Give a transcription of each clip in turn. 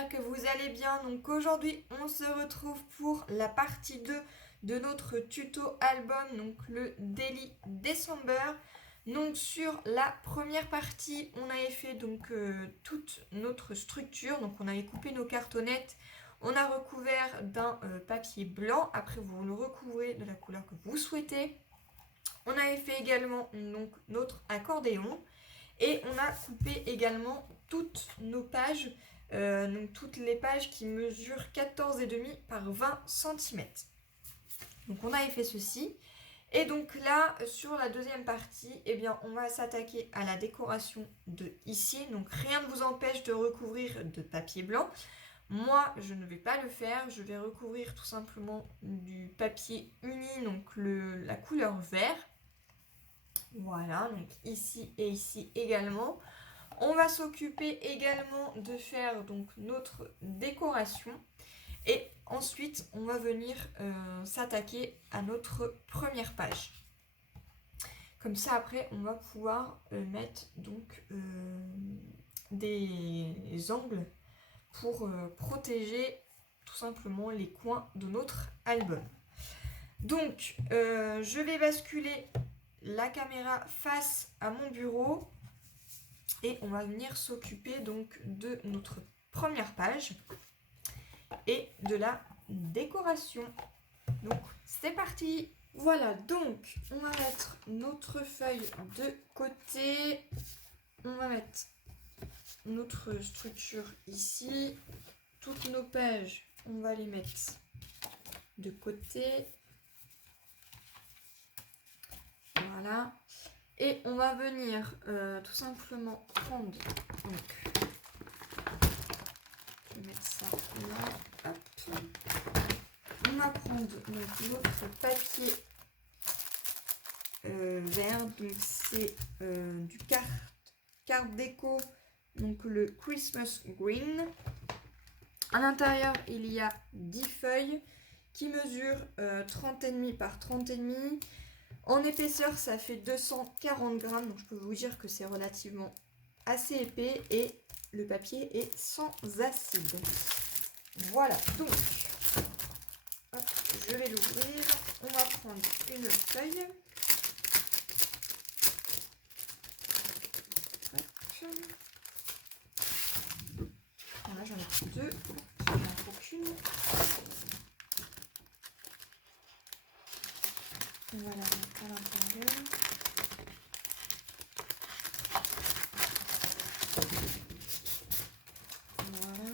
j'espère que vous allez bien. Donc aujourd'hui, on se retrouve pour la partie 2 de notre tuto album, donc le Daily December. Donc sur la première partie, on avait fait toute notre structure. Donc on avait coupé nos cartonnettes, on a recouvert d'un papier blanc. Après, vous le recouvrez de la couleur que vous souhaitez. On avait fait également donc notre accordéon. Et on a coupé également toutes nos pages, donc toutes les pages qui mesurent 14,5 par 20 cm. Donc on avait fait ceci. Et donc là, sur la deuxième partie, eh bien, on va s'attaquer à la décoration de ici. Donc rien ne vous empêche de recouvrir de papier blanc. Moi, je ne vais pas le faire. Je vais recouvrir tout simplement du papier uni, donc la couleur vert. Voilà, donc ici et ici également. On va s'occuper également de faire donc notre décoration. Et ensuite, on va venir s'attaquer à notre première page. Comme ça, après, on va pouvoir mettre donc des angles pour protéger tout simplement les coins de notre album. Donc, je vais basculer la caméra face à mon bureau et on va venir s'occuper donc de notre première page et de la décoration. Donc c'est parti. Voilà, donc on va mettre notre feuille de côté, on va mettre notre structure ici, toutes nos pages on va les mettre de côté. Voilà. Et on va venir tout simplement prendre, donc, je vais mettre ça là, hop. On va prendre donc, notre papier vert, donc c'est du carte déco, donc le Christmas Green. À l'intérieur, il y a 10 feuilles qui mesurent 30,5 par 30,5. En épaisseur, ça fait 240 grammes, donc je peux vous dire que c'est relativement assez épais et le papier est sans acide. Voilà, donc hop, je vais l'ouvrir. On va prendre une feuille. Hop. Voilà, j'en ai pris deux. Il n'en faut qu'une. On va la mettre à l'intérieur. Voilà.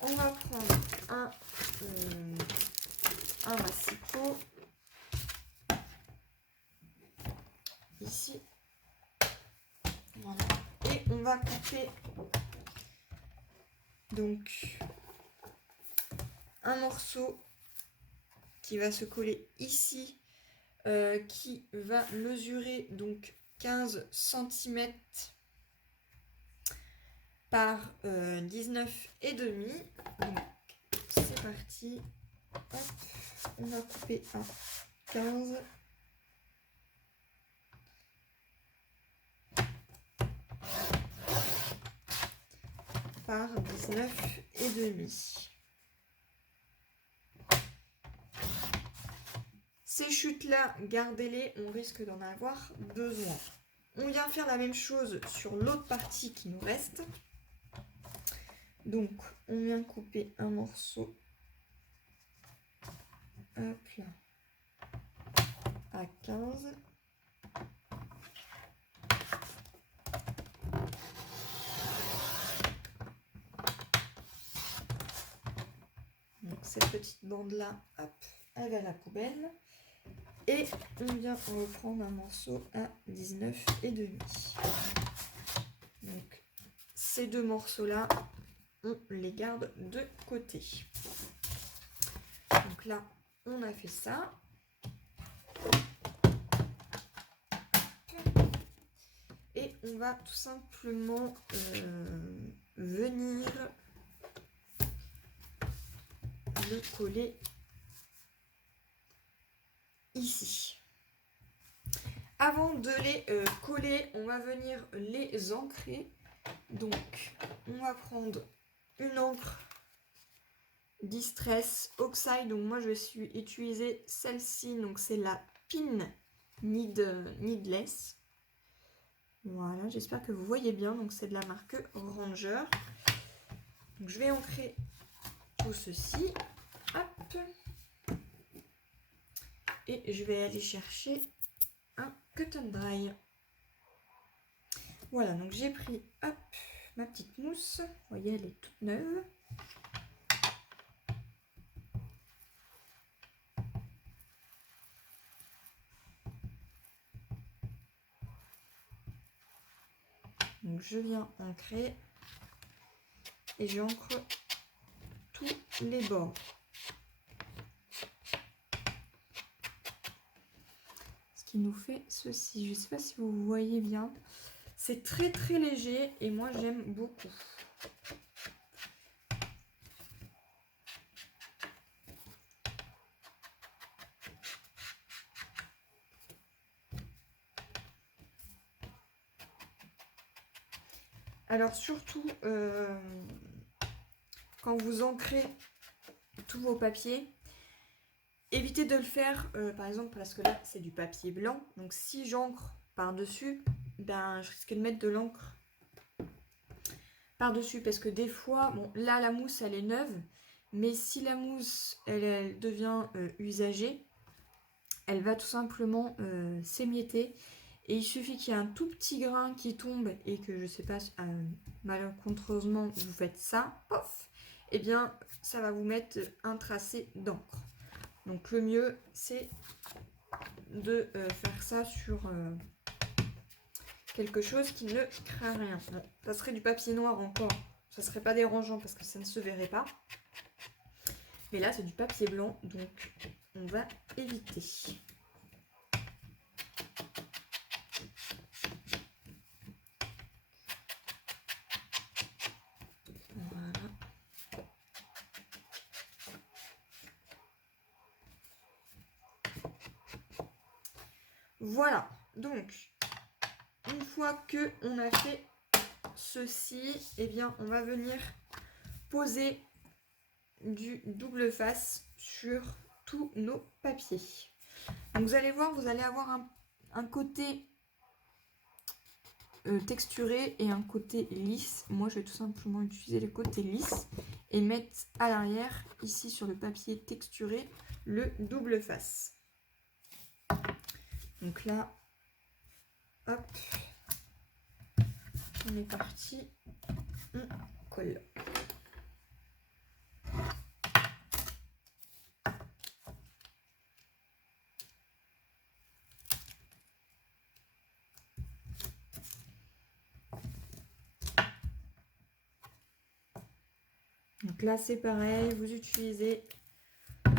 On va prendre un massicot. Ici. Voilà. Et on va couper donc un morceau qui va se coller ici, qui va mesurer donc 15 cm par 19,5. Donc c'est parti. Hop, on va couper un 15. Par 19,5. Ces chutes-là, gardez-les, on risque d'en avoir besoin. On vient faire la même chose sur l'autre partie qui nous reste. Donc, on vient couper un morceau. Hop là. À 15. Donc, cette petite bande-là, hop, elle va à la poubelle. Et on vient reprendre un morceau à 19,5. Donc, ces deux morceaux-là, on les garde de côté. Donc là, on a fait ça. Et on va tout simplement venir le coller ici. Avant de les coller, on va venir les ancrer. Donc, on va prendre une encre Distress Oxide. Donc, moi, je suis utiliser celle-ci. Donc, c'est la Pin Needless. Voilà, j'espère que vous voyez bien. Donc, c'est de la marque Ranger. Donc, je vais ancrer tout ceci. Hop. Et je vais aller chercher un Cotton Dry. Voilà, donc j'ai pris hop, ma petite mousse. Vous voyez, elle est toute neuve. Donc je viens ancrer et j'encre tous les bords. Ce qui nous fait ceci. Je ne sais pas si vous voyez bien. C'est très très léger et moi j'aime beaucoup. Alors surtout, quand vous ancrez tous vos papiers, évitez de le faire, par exemple, parce que là, c'est du papier blanc. Donc si j'encre par-dessus, ben, je risque de mettre de l'encre par-dessus. Parce que des fois, bon, là, la mousse, elle est neuve. Mais si la mousse, elle devient usagée, elle va tout simplement s'émietter. Et il suffit qu'il y ait un tout petit grain qui tombe et que, je sais pas, malencontreusement, vous faites ça, pof, et bien, ça va vous mettre un tracé d'encre. Donc, le mieux, c'est de faire ça sur quelque chose qui ne craint rien. Bon, ça serait du papier noir encore. Ça serait pas dérangeant parce que ça ne se verrait pas. Mais là, c'est du papier blanc, donc on va éviter. Voilà, donc une fois que on a fait ceci, eh bien on va venir poser du double face sur tous nos papiers. Donc, vous allez voir, vous allez avoir un côté texturé et un côté lisse. Moi je vais tout simplement utiliser le côté lisse et mettre à l'arrière, ici sur le papier texturé, le double face. Donc là, hop, on est parti, on colle. Donc là c'est pareil, vous utilisez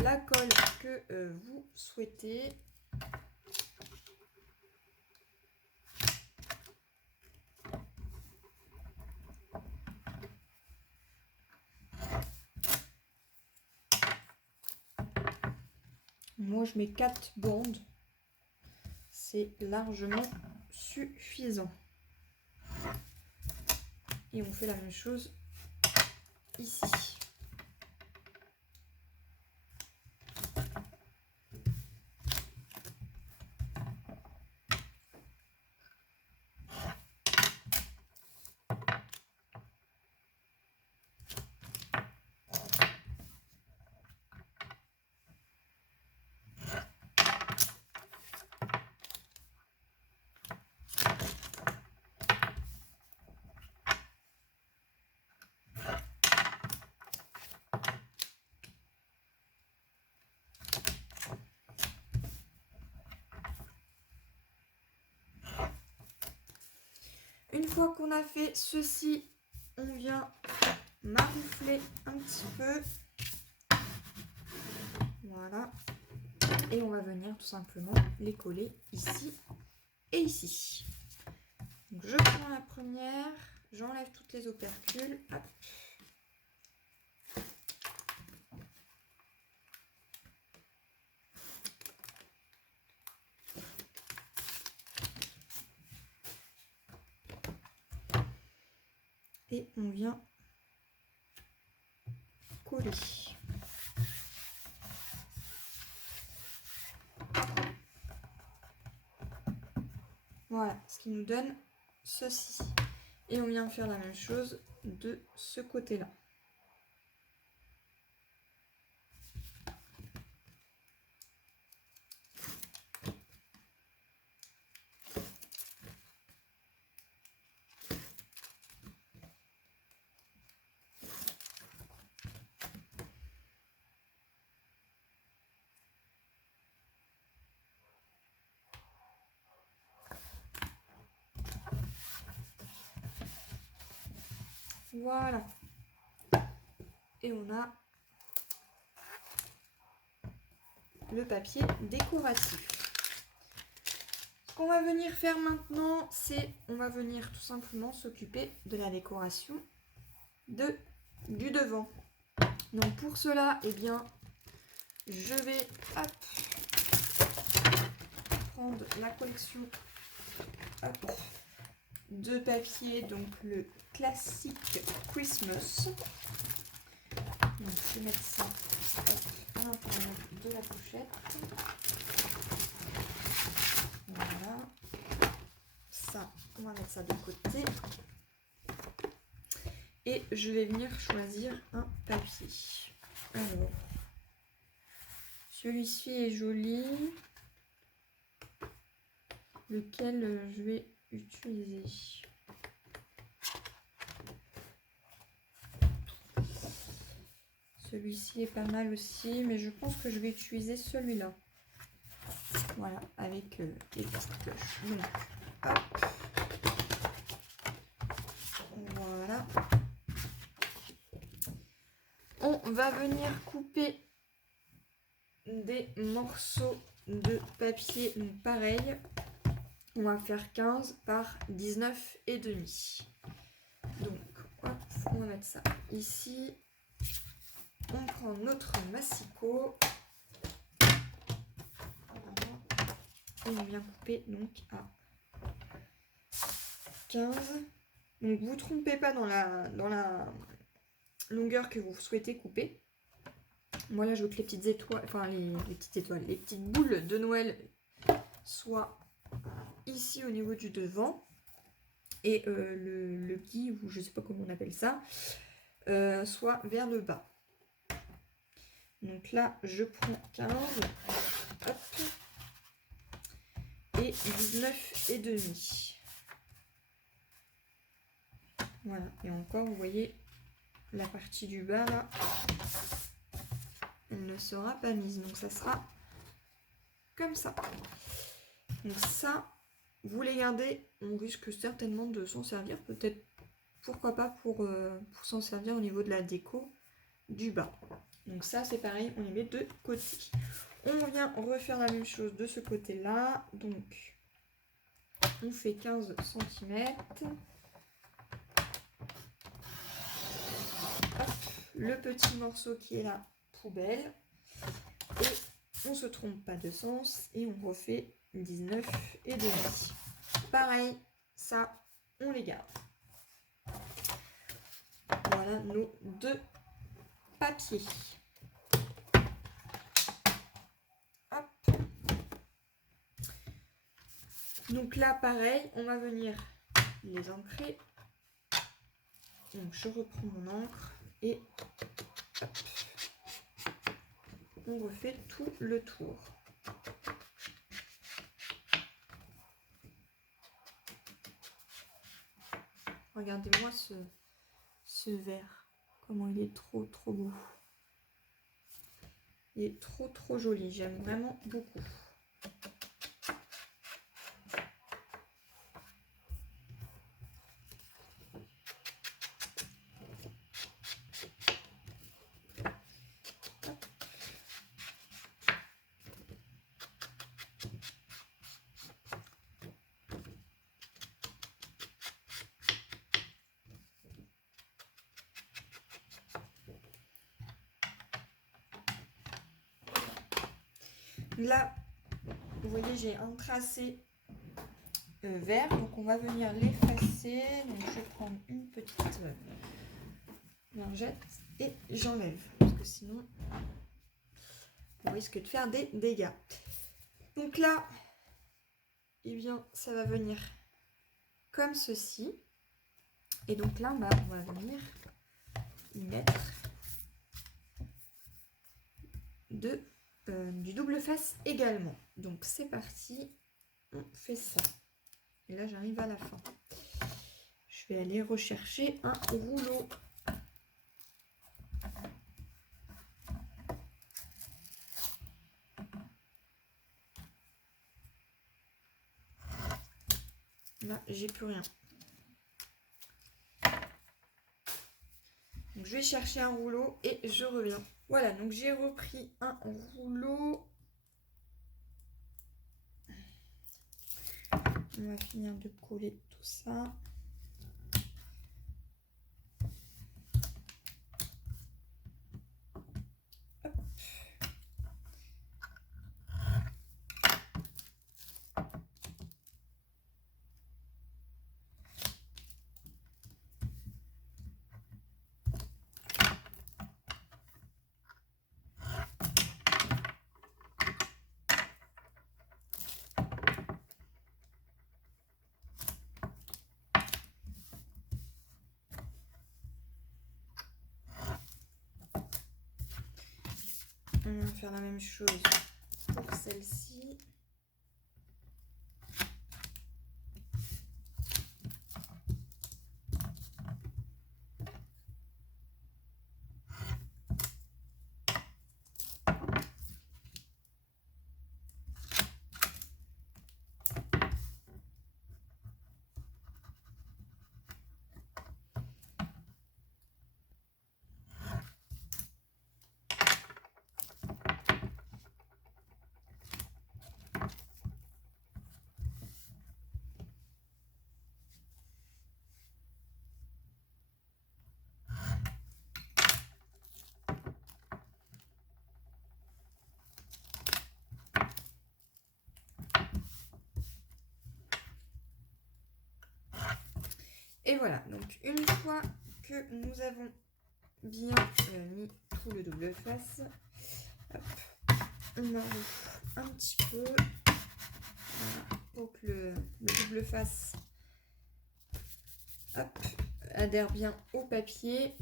la colle que vous souhaitez. Moi je mets 4 bandes, c'est largement suffisant. Et on fait la même chose ici. Une fois qu'on a fait ceci, on vient maroufler un petit peu. Voilà. Et on va venir tout simplement les coller ici et ici. Donc je prends la première, j'enlève toutes les opercules. Hop. et on vient coller. Voilà, ce qui nous donne ceci. Et on vient faire la même chose de ce côté-là. Voilà. Et on a le papier décoratif. Ce qu'on va venir faire maintenant, c'est on va venir tout simplement s'occuper de la décoration du devant. Donc pour cela, eh bien, je vais prendre la collection de papier, donc le classique Christmas. Donc je vais mettre ça à l'intérieur de la pochette. Voilà. Ça, on va mettre ça de côté. Et je vais venir choisir un papier. Alors, celui-ci est joli. Lequel je vais utiliser? Celui-ci est pas mal aussi, mais je pense que je vais utiliser celui-là. Voilà, avec les petites cloches. Donc, hop. Voilà. On va venir couper des morceaux de papier. Donc pareil, on va faire 15 par 19,5. Donc, hop, on va mettre ça ici. On prend notre massicot. Et on vient couper donc à 15. Donc vous ne trompez pas dans la longueur que vous souhaitez couper. Moi là je veux que les petites étoiles, enfin les petites étoiles, les petites boules de Noël soient ici au niveau du devant. Et le gui, ou je sais pas comment on appelle ça, soit vers le bas. Donc là je prends 15. Hop. Et 19,5. Voilà, et encore vous voyez la partie du bas là, elle ne sera pas mise, donc ça sera comme ça. Donc ça, vous les gardez, on risque certainement de s'en servir, peut-être, pourquoi pas pour s'en servir au niveau de la déco du bas. Donc ça c'est pareil, on les met de côté. On vient refaire la même chose de ce côté-là, donc on fait 15 cm. Le petit morceau qui est là, poubelle. Et on se trompe pas de sens et on refait 19,5. Pareil, ça, on les garde. Voilà nos deux papiers. Hop. Donc là, pareil, on va venir les ancrer. Donc je reprends mon encre et hop, on refait tout le tour. Regardez-moi ce vert, comment il est trop beau. Il est trop joli, j'aime vraiment beaucoup. Là, vous voyez, j'ai un tracé vert. Donc on va venir l'effacer. Donc je vais prendre une petite lingette et j'enlève. Parce que sinon, on risque de faire des dégâts. Donc là, eh bien, ça va venir comme ceci. Et donc là, on va venir y mettre du double face également. Donc c'est parti, on fait ça. Et là, j'arrive à la fin. Je vais aller rechercher un rouleau. Là, j'ai plus rien. Donc, je vais chercher un rouleau et je reviens. Voilà, donc j'ai repris un rouleau. On va finir de coller tout ça. Hop. On va faire la même chose pour celle-ci. Et voilà, donc une fois que nous avons bien mis tout le double face, hop, on enroule un petit peu pour que le double face hop, adhère bien au papier.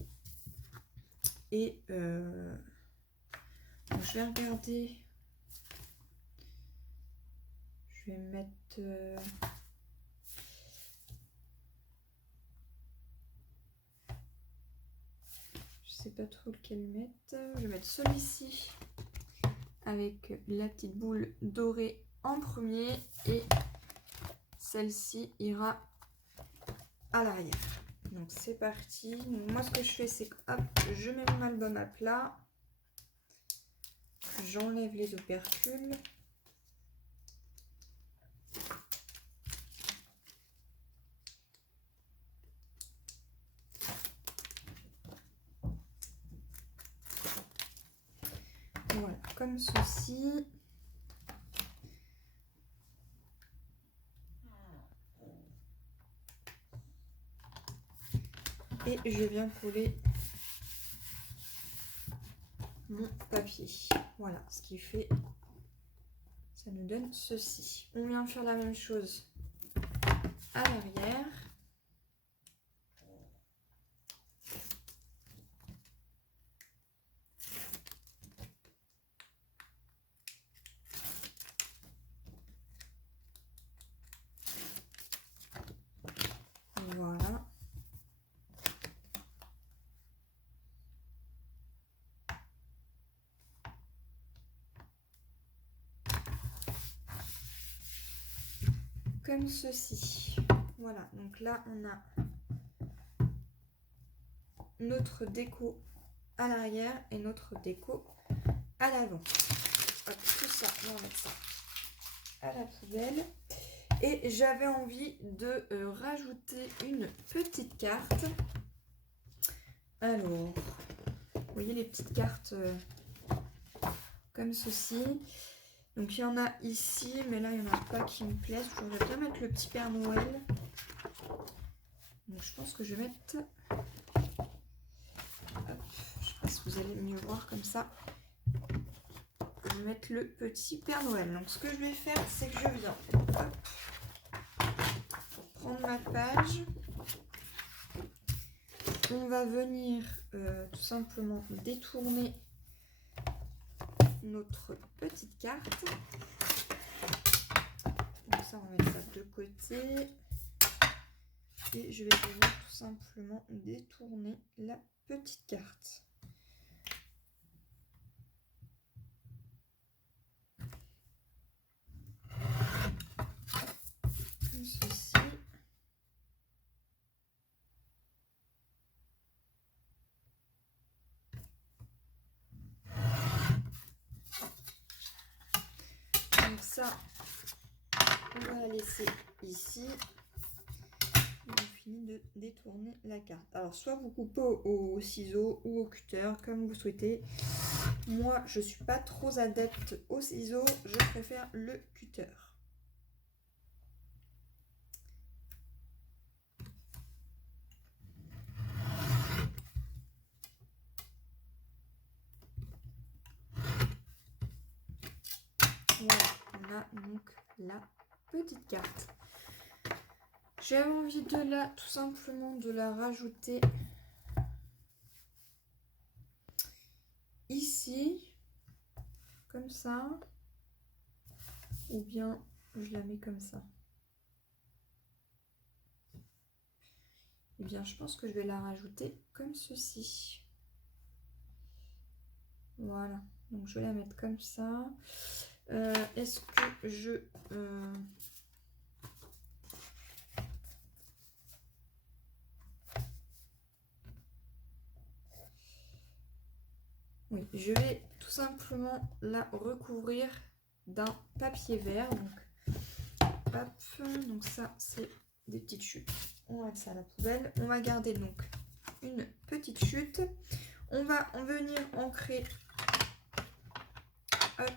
Et donc je vais regarder, je vais mettre... je sais pas trop lequel mettre. Je vais mettre celui-ci avec la petite boule dorée en premier et celle-ci ira à l'arrière. Donc c'est parti. Donc, moi ce que je fais c'est que hop, je mets mon album à plat, j'enlève les opercules. Voilà, comme ceci. Et je viens coller mon papier. Voilà, ce qui fait, ça nous donne ceci. On vient faire la même chose à l'arrière. Voilà. Comme ceci. Voilà, donc là on a notre déco à l'arrière et notre déco à l'avant. Tout ça, on va mettre ça à la poubelle. Et j'avais envie de rajouter une petite carte. Alors, vous voyez les petites cartes comme ceci. Donc il y en a ici, mais là il n'y en a pas qui me plaisent. Je voudrais bien mettre le petit Père Noël. Donc je pense que je vais mettre... Hop, je sais pas si vous allez mieux voir comme ça. Je vais mettre le petit Père Noël. Donc ce que je vais faire, c'est que je viens prendre ma page. On va venir tout simplement détourner notre petite carte. Donc ça, on va mettre ça de côté. Et je vais venir tout simplement détourner la petite carte. Comme ceci. Donc ça, on va la laisser ici. Et on finit de détourner la carte. Alors, soit vous coupez au ciseau ou au cutter, comme vous souhaitez. Moi, je ne suis pas trop adepte au ciseau. Je préfère le cutter. Voilà, on a donc la petite carte. J'avais envie de tout simplement de la rajouter ici, comme ça, ou bien je la mets comme ça. Eh bien, je pense que je vais la rajouter comme ceci. Voilà, donc je vais la mettre comme ça. Est-ce que je... Oui, je vais tout simplement la recouvrir d'un papier vert. Donc, hop, donc ça, c'est des petites chutes. On va mettre ça à la poubelle. On va garder donc une petite chute. On va en venir ancrer hop,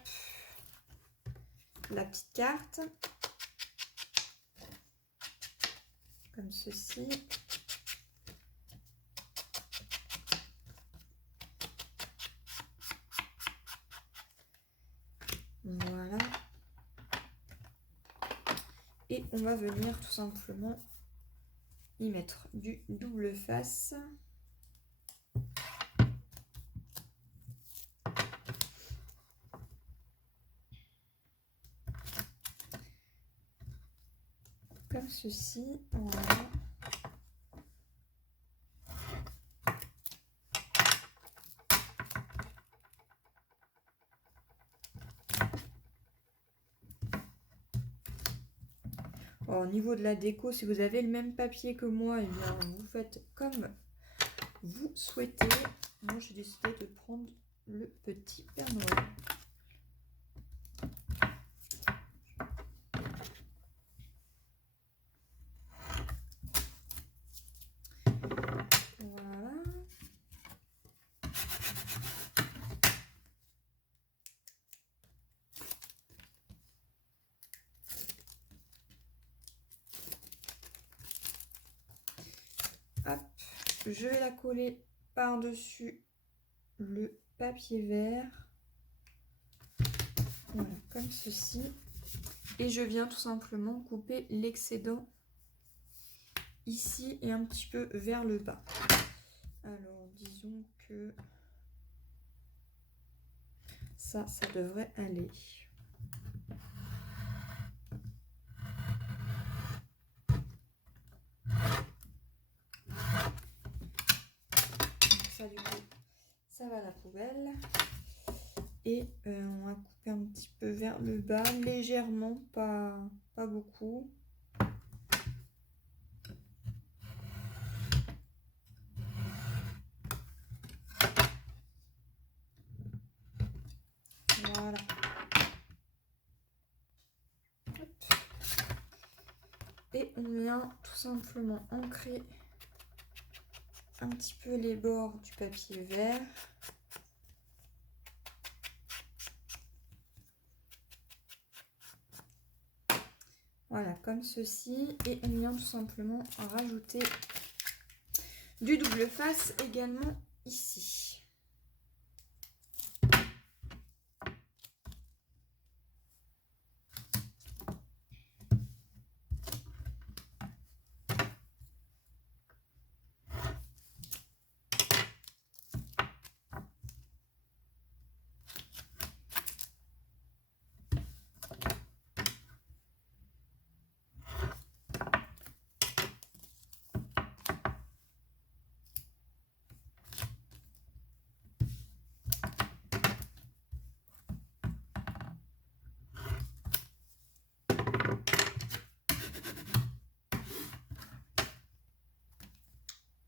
la petite carte. Comme ceci. Voilà. Et on va venir tout simplement y mettre du double face. Comme ceci. Voilà. Au niveau de la déco, si vous avez le même papier que moi, et bien vous faites comme vous souhaitez. Moi, j'ai décidé de prendre le petit Père Noël. Voilà. Hop, je vais la coller par-dessus le papier vert. Voilà, comme ceci. Et je viens tout simplement couper l'excédent ici et un petit peu vers le bas. Alors, disons que ça devrait aller. Donc ça, du coup, ça va à la poubelle. Et on va couper un petit peu vers le bas, légèrement, pas beaucoup. Voilà. Hop. Et on vient tout simplement ancrer un petit peu les bords du papier vert. Voilà, comme ceci. Et on vient tout simplement en rajouter du double face également ici.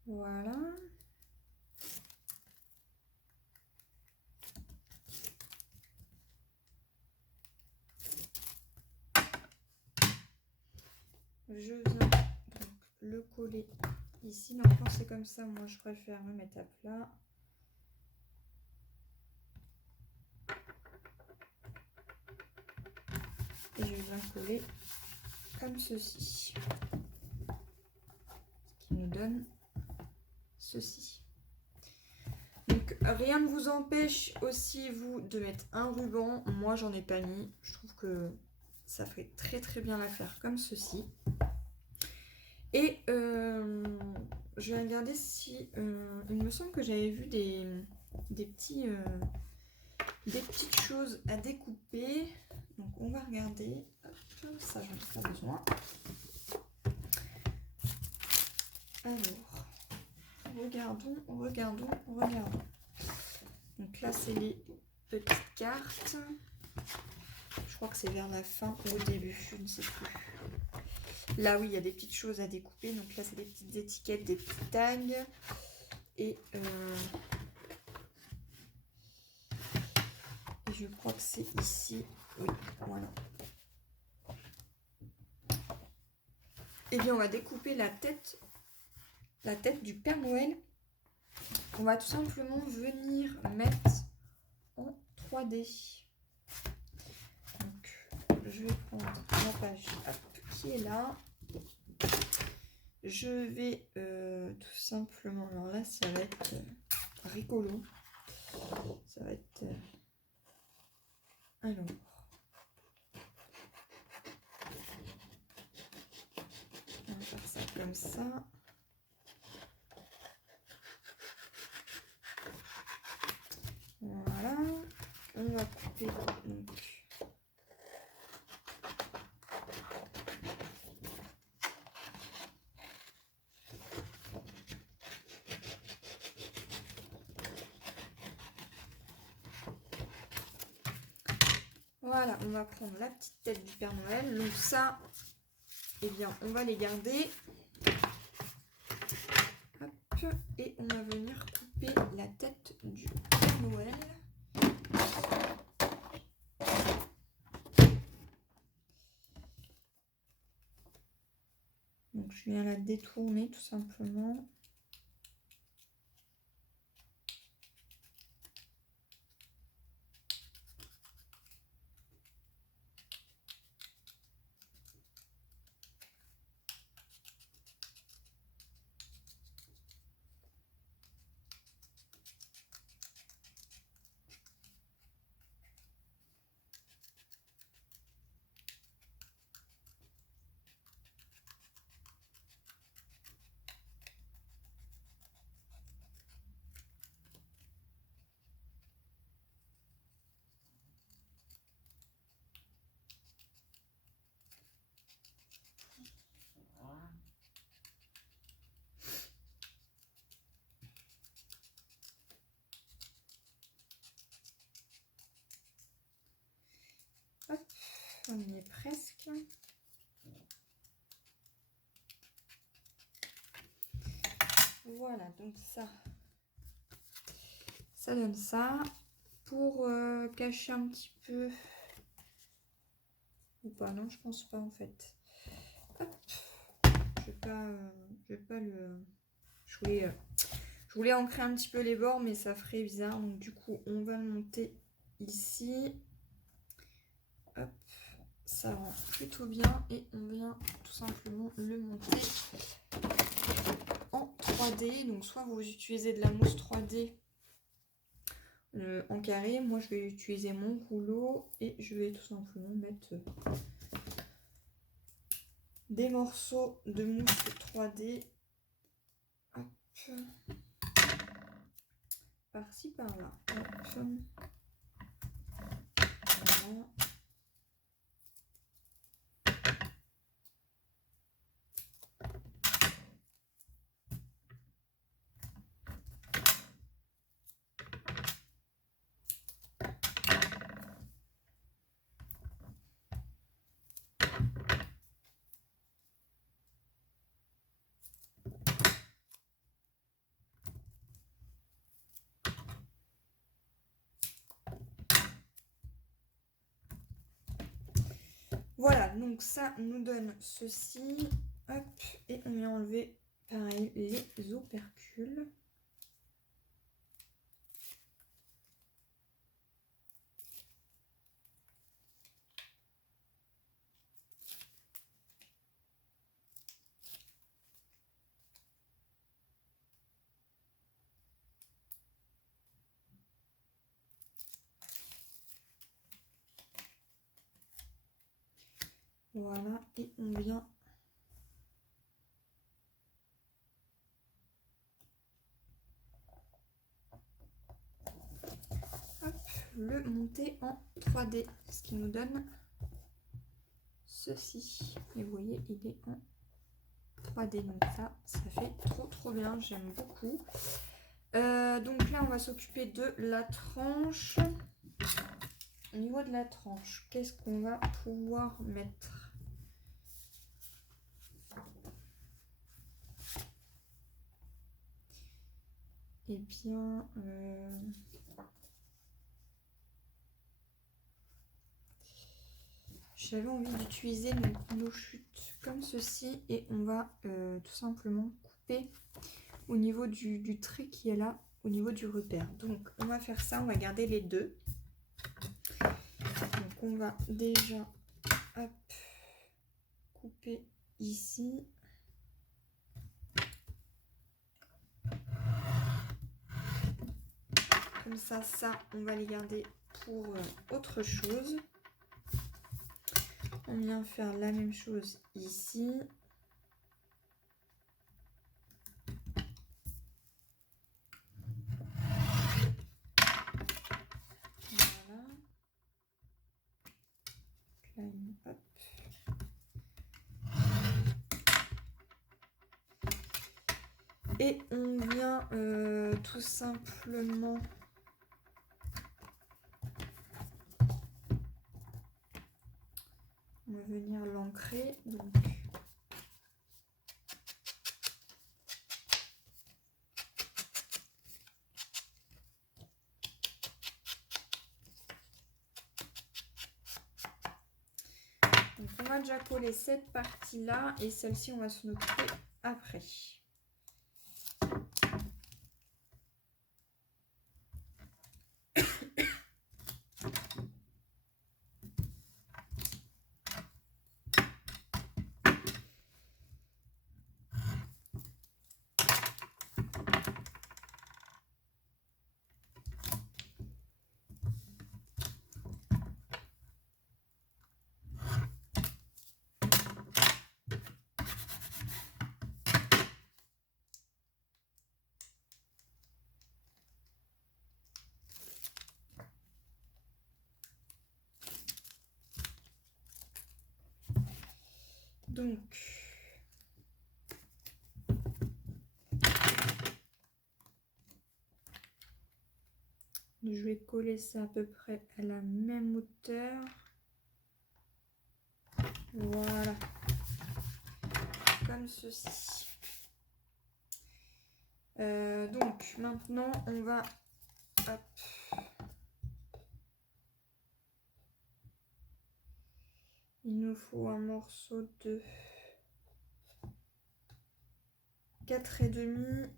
Voilà. Je viens donc le coller ici. Normalement c'est comme ça, moi je préfère me mettre à plat. Et je viens coller comme ceci. Ce qui nous donne ceci. Donc rien ne vous empêche aussi vous de mettre un ruban. Moi j'en ai pas mis. Je trouve que ça fait très très bien l'affaire comme ceci. Et je vais regarder si il me semble que j'avais vu des petites choses à découper. Donc on va regarder. Hop, ça j'en ai pas besoin. Alors, regardons. Donc là, c'est les petites cartes. Je crois que c'est vers la fin ou au début, je ne sais plus. Là, oui, il y a des petites choses à découper. Donc là, c'est des petites étiquettes, des petits tags. Et je crois que c'est ici. Oui, voilà. Et bien, on va découper la tête du Père Noël. On va tout simplement venir mettre en 3D. Donc, je vais prendre la page qui est là. Je vais tout simplement... Alors là, ça va être rigolo. Ça va être... Alors... On va faire ça comme ça. Voilà. On va couper donc... Voilà, on va prendre la petite tête du Père Noël. Donc ça, eh bien, on va les garder. Hop, et on va venir couper la tête du Père Noël. Donc je viens la détourner tout simplement. Hop, on y est presque. Voilà, donc ça donne ça. Pour cacher un petit peu, ou pas, non, je pense pas en fait. Hop, je vais pas le... Je voulais ancrer un petit peu les bords, mais ça ferait bizarre. Donc du coup, on va le monter ici. Hop. ça rend plutôt bien et on vient tout simplement le monter en 3D. Donc soit vous utilisez de la mousse 3D en carré, moi je vais utiliser mon rouleau et je vais tout simplement mettre des morceaux de mousse 3D par-ci par-là. Voilà. Voilà, donc ça nous donne ceci. Hop, et on vient enlever pareil les opercules. Voilà, et on vient le monter en 3D, ce qui nous donne ceci. Et vous voyez, il est en 3D, donc ça fait trop bien, j'aime beaucoup. Donc là, on va s'occuper de la tranche. Au niveau de la tranche, qu'est-ce qu'on va pouvoir mettre? Eh bien, j'avais envie d'utiliser nos chutes comme ceci et on va tout simplement couper au niveau du trait qui est là, au niveau du repère. Donc on va faire ça, on va garder les deux. Donc on va déjà couper ici. Comme ça, on va les garder pour autre chose. On vient faire la même chose ici. Voilà. Klein, hop. Et on vient tout simplement on va venir l'ancrer. Donc on va déjà coller cette partie-là et celle-ci, on va s'en occuper après. Donc, je vais coller ça à peu près à la même hauteur. Voilà. Comme ceci. Donc, maintenant, on va... Hop. Il nous faut un morceau de 4,5.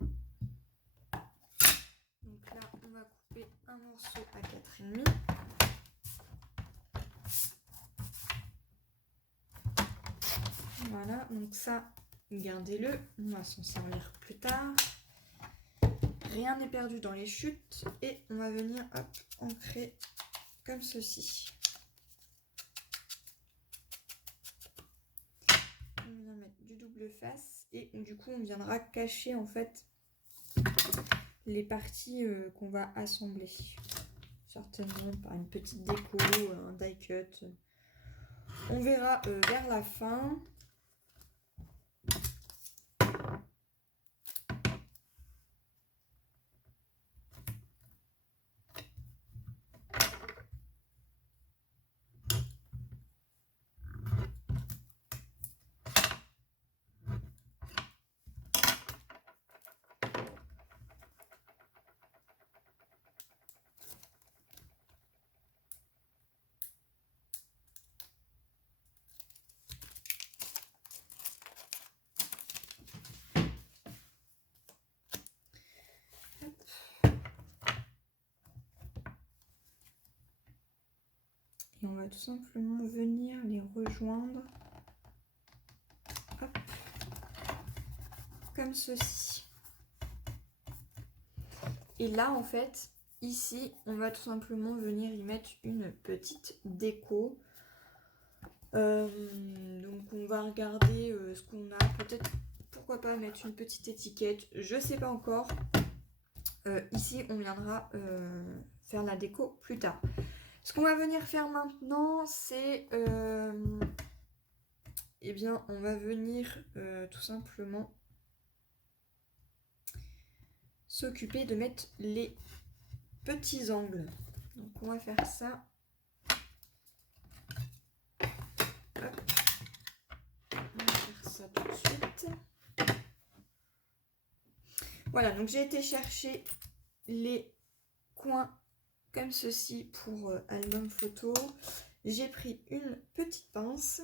Donc là, on va couper un morceau à 4,5. Voilà, donc ça, gardez-le, on va s'en servir plus tard. Rien n'est perdu dans les chutes et on va venir ancrer comme ceci. On vient mettre du double face et du coup on viendra cacher en fait les parties qu'on va assembler. Certainement par une petite déco, un die cut. On verra vers la fin. Et on va tout simplement venir les rejoindre comme ceci. Et là en fait, ici, on va tout simplement venir y mettre une petite déco. Donc on va regarder ce qu'on a. Peut-être, pourquoi pas mettre une petite étiquette. Je sais pas encore. Ici, on viendra faire la déco plus tard. Ce qu'on va venir faire maintenant, c'est... eh bien, on va venir tout simplement s'occuper de mettre les petits angles. Donc, on va faire ça. Hop. On va faire ça tout de suite. Voilà, donc j'ai été chercher les coins comme ceci pour album photo. J'ai pris une petite pince.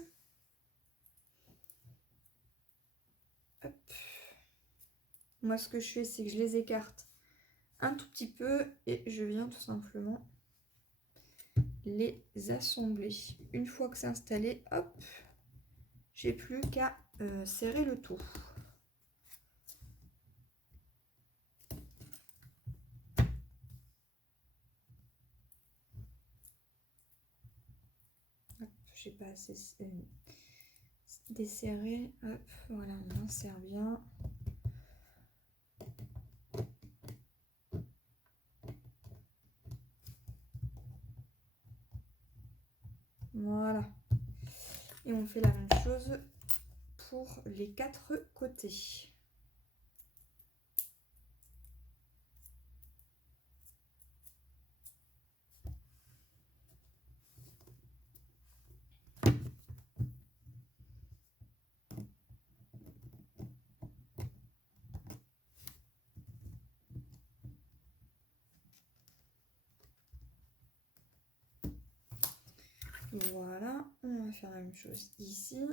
Hop. Moi, ce que je fais, c'est que je les écarte un tout petit peu et je viens tout simplement les assembler. Une fois que c'est installé, hop, j'ai plus qu'à serrer le tout. J'ai pas assez desserré. Hop, voilà, on insère bien. Voilà. Et on fait la même chose pour les 4 côtés. Voilà, on va faire la même chose ici.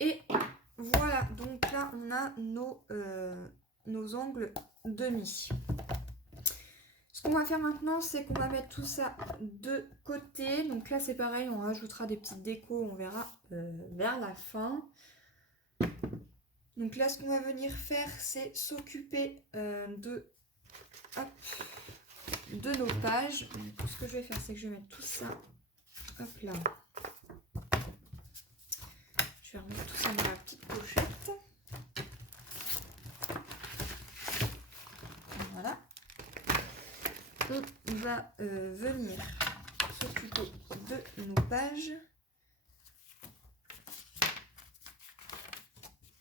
Et voilà, donc là on a nos angles demi. Ce qu'on va faire maintenant, c'est qu'on va mettre tout ça de côté. Donc là c'est pareil, on rajoutera des petites décos, on verra vers la fin. Donc là ce qu'on va venir faire, c'est s'occuper de nos pages. Donc, ce que je vais faire, c'est que je vais mettre tout ça, hop là. Je vais remettre tout ça dans la petite pochette. Voilà. On va venir s'occuper de nos pages.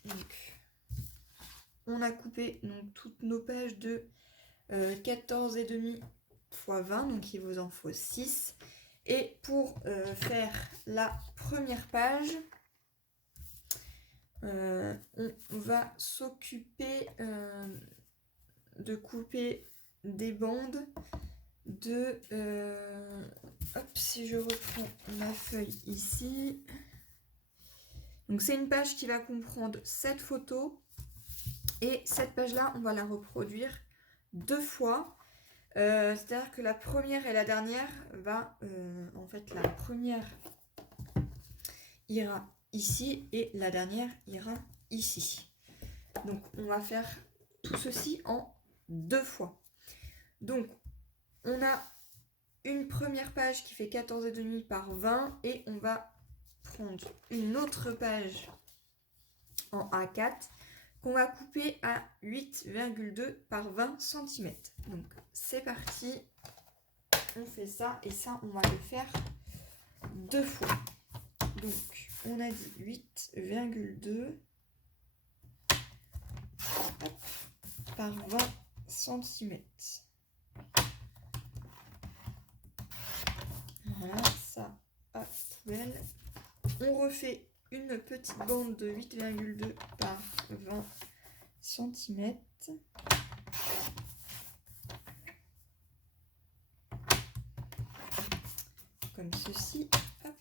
Donc, on a coupé donc toutes nos pages de 14,5 x 20, donc il vous en faut 6. Et pour faire la première page, on va s'occuper de couper des bandes de... hop, si je reprends ma feuille ici. Donc c'est une page qui va comprendre 7 photos. Et cette page-là, on va la reproduire 2 fois. C'est-à-dire que la première et la dernière va... en fait, la première ira ici et la dernière ira ici. Donc, on va faire tout ceci en 2 fois. Donc, on a une première page qui fait 14,5 par 20 et on va prendre une autre page en A4 qu'on va couper à 8,2 par 20 cm. Donc c'est parti, on fait ça et ça on va le faire 2 fois. Donc on a dit 8,2 par 20 cm. Voilà, ça à poubelle. On refait une petite bande de 8,2 par 20 cm. Comme ceci. Hop.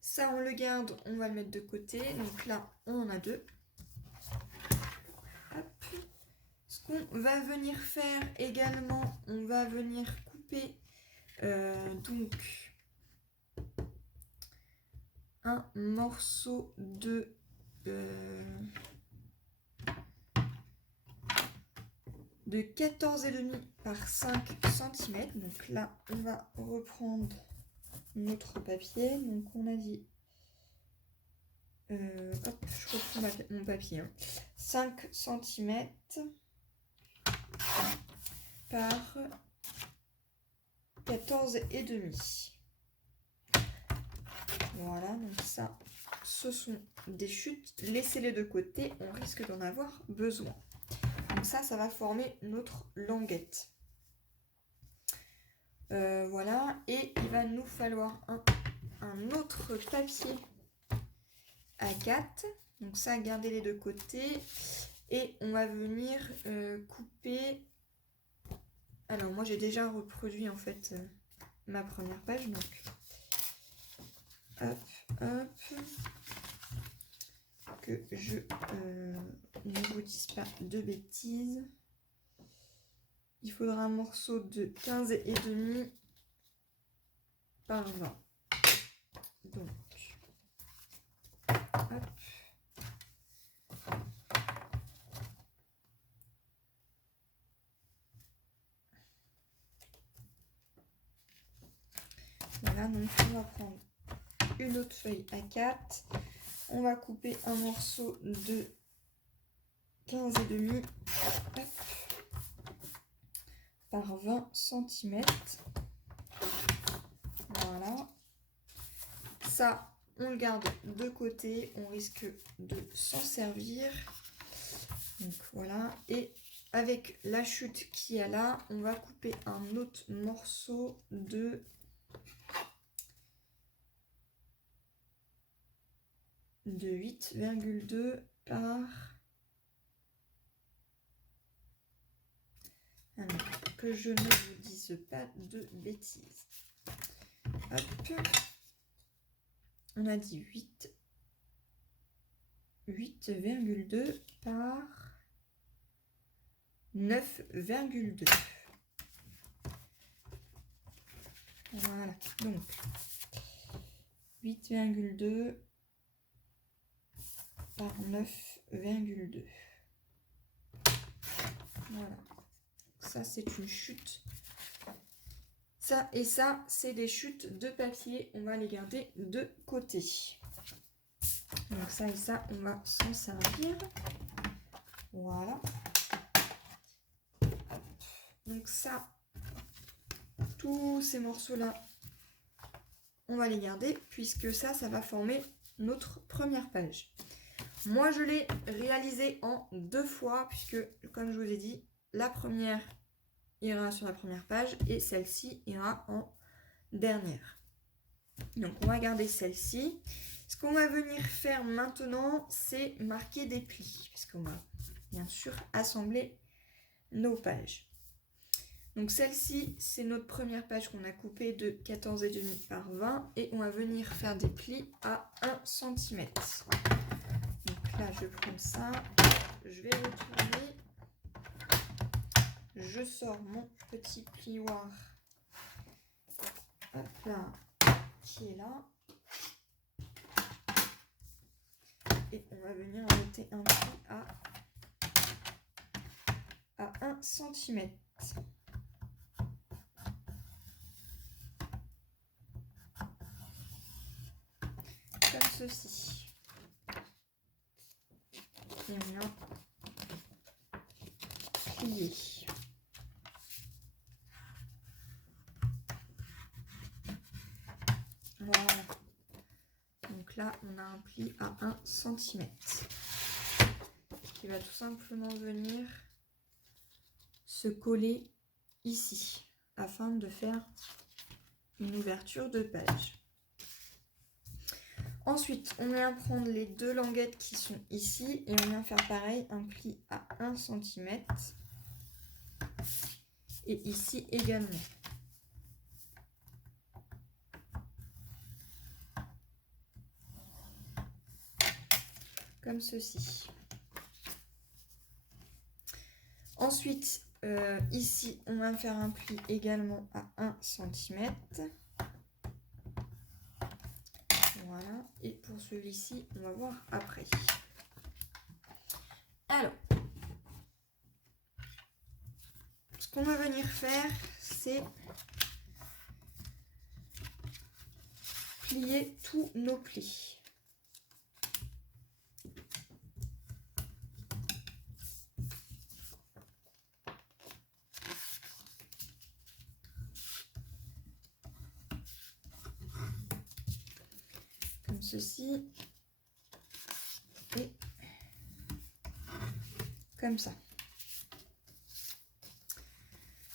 Ça, on le garde, on va le mettre de côté. Donc là, on en a 2. Hop. Ce qu'on va venir faire également, on va venir couper donc un morceau de de 14,5 par 5 cm. Donc là, on va reprendre notre papier. Donc on a dit, hop, je reprends mon papier. 5 cm par 14,5. Voilà, donc ça, ce sont des chutes. Laissez-les de côté, on risque d'en avoir besoin. Donc ça va former notre languette. Voilà, et il va nous falloir un autre papier A4. Donc ça, gardez-les de côté. Et on va venir couper... Alors moi j'ai déjà reproduit en fait ma première page. Donc hop, hop. Que je ne vous dise pas de bêtises. Il faudra un morceau de 15,5 par 20. Donc, hop. Voilà, donc on va prendre une autre feuille A4. On va couper un morceau de 15,5 par 20 cm. Voilà. Ça, on le garde de côté. On risque de s'en servir. Donc voilà. Et avec la chute qu'il y a là, on va couper un autre morceau de 8,2 par... Alors, que je ne vous dise pas de bêtises. Hop. On a dit 8,2 par 9,2. Voilà. Donc, 8,2 par 9,2. Voilà. Ça, c'est une chute. Ça et ça, c'est des chutes de papier. On va les garder de côté. Donc ça et ça, on va s'en servir. Voilà. Donc ça, tous ces morceaux-là, on va les garder puisque ça va former notre première page. Moi, je l'ai réalisé en 2 fois, puisque, comme je vous ai dit, la première ira sur la première page et celle-ci ira en dernière. Donc, on va garder celle-ci. Ce qu'on va venir faire maintenant, c'est marquer des plis, puisqu'on va bien sûr assembler nos pages. Donc, celle-ci, c'est notre première page qu'on a coupée de 14,5 par 20 et on va venir faire des plis à 1 cm. Donc là, je prends ça, je vais retourner, je sors mon petit plioir, hop là, qui est là, et on va venir ajouter un pli à 1 cm. Comme ceci. Et on vient plier. Voilà. Donc là, on a un pli à 1 cm. Qui va tout simplement venir se coller ici, afin de faire une ouverture de page. Ensuite, on vient prendre les 2 languettes qui sont ici et on vient faire pareil, un pli à 1 cm. Et ici également. Comme ceci. Ensuite, ici, on va faire un pli également à 1 cm. Voilà. Et pour celui-ci, on va voir après. Alors, ce qu'on va venir faire, c'est plier tous nos plis. Comme ceci. Et comme ça.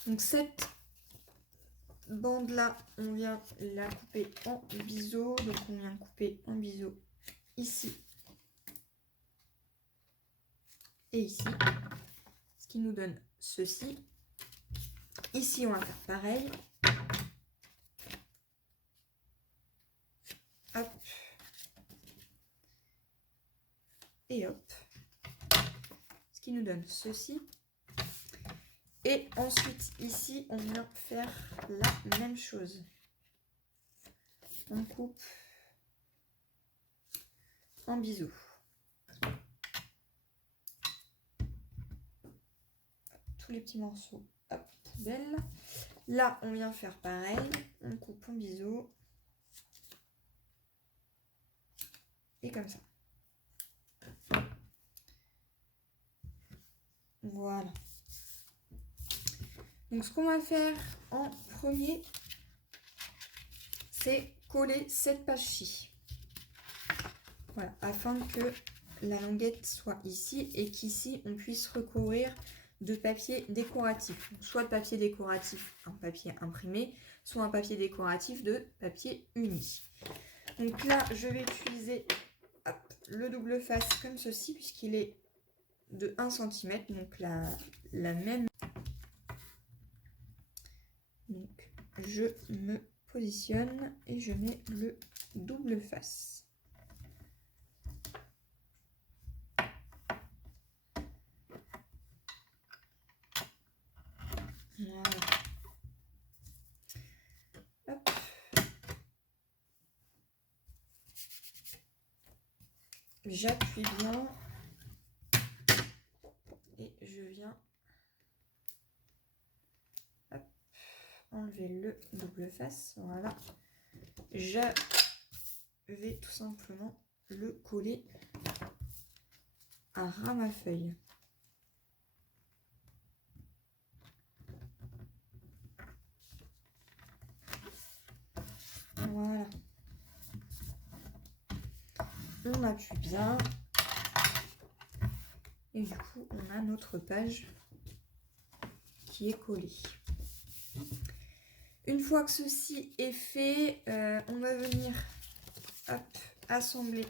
Donc cette bande là, on vient la couper en biseau. Donc on vient couper en biseau ici et ici. Ce qui nous donne ceci. Ici, on va faire pareil. Hop. Et hop. Ce qui nous donne ceci. Et ensuite, ici, on vient faire la même chose. On coupe en biseau. Tous les petits morceaux, hop, poubelle. Là, on vient faire pareil. On coupe en biseau. Et comme ça. Voilà. Donc, ce qu'on va faire en premier, c'est coller cette page-ci. Voilà, afin que la languette soit ici et qu'ici, on puisse recouvrir de papier décoratif. Donc, soit de papier décoratif, un papier imprimé, soit un papier décoratif de papier uni. Donc là, je vais utiliser le double face comme ceci, puisqu'il est de 1 cm, donc la même. Donc, je me positionne et je mets le double face. Voilà. Hop. J'appuie bien et je viens enlever le double face. Voilà. Je vais tout simplement le coller à ras ma feuille. Voilà. On appuie bien Et du coup, on a notre page qui est collée. Une fois que ceci est fait, on va venir assembler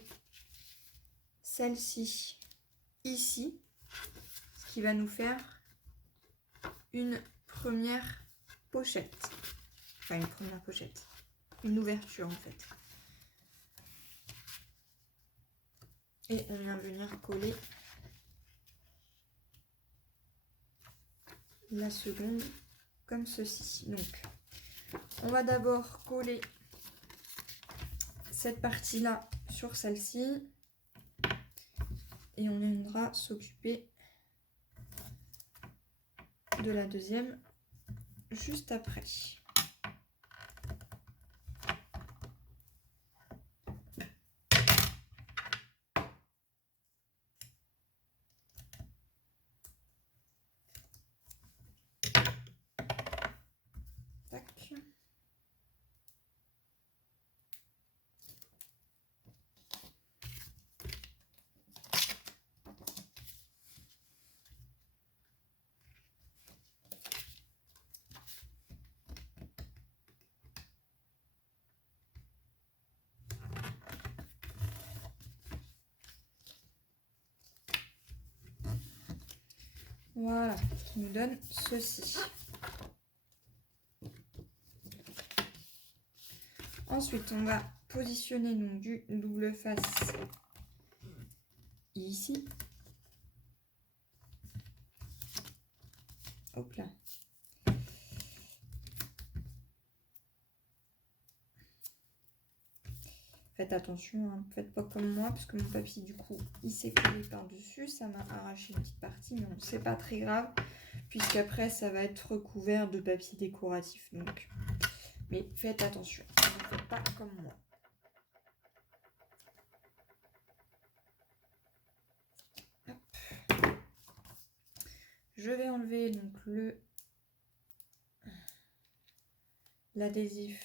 celle-ci ici, ce qui va nous faire une première pochette. Enfin, une première pochette. Une ouverture, en fait. Et on vient venir coller la seconde comme ceci. Donc, on va d'abord coller cette partie-là sur celle-ci. Et on viendra s'occuper de la deuxième juste après. Tac. Voilà, qui nous donne ceci. Ensuite, on va positionner donc du double face ici. Hop là. Faites attention, hein, faites pas comme moi, parce que mon papier, du coup, il s'est collé par-dessus. Ça m'a arraché une petite partie, mais bon, c'est pas très grave, puisqu'après, ça va être recouvert de papier décoratif. Donc, mais faites attention, ne faites pas comme moi. Hop. Je vais enlever donc l'adhésif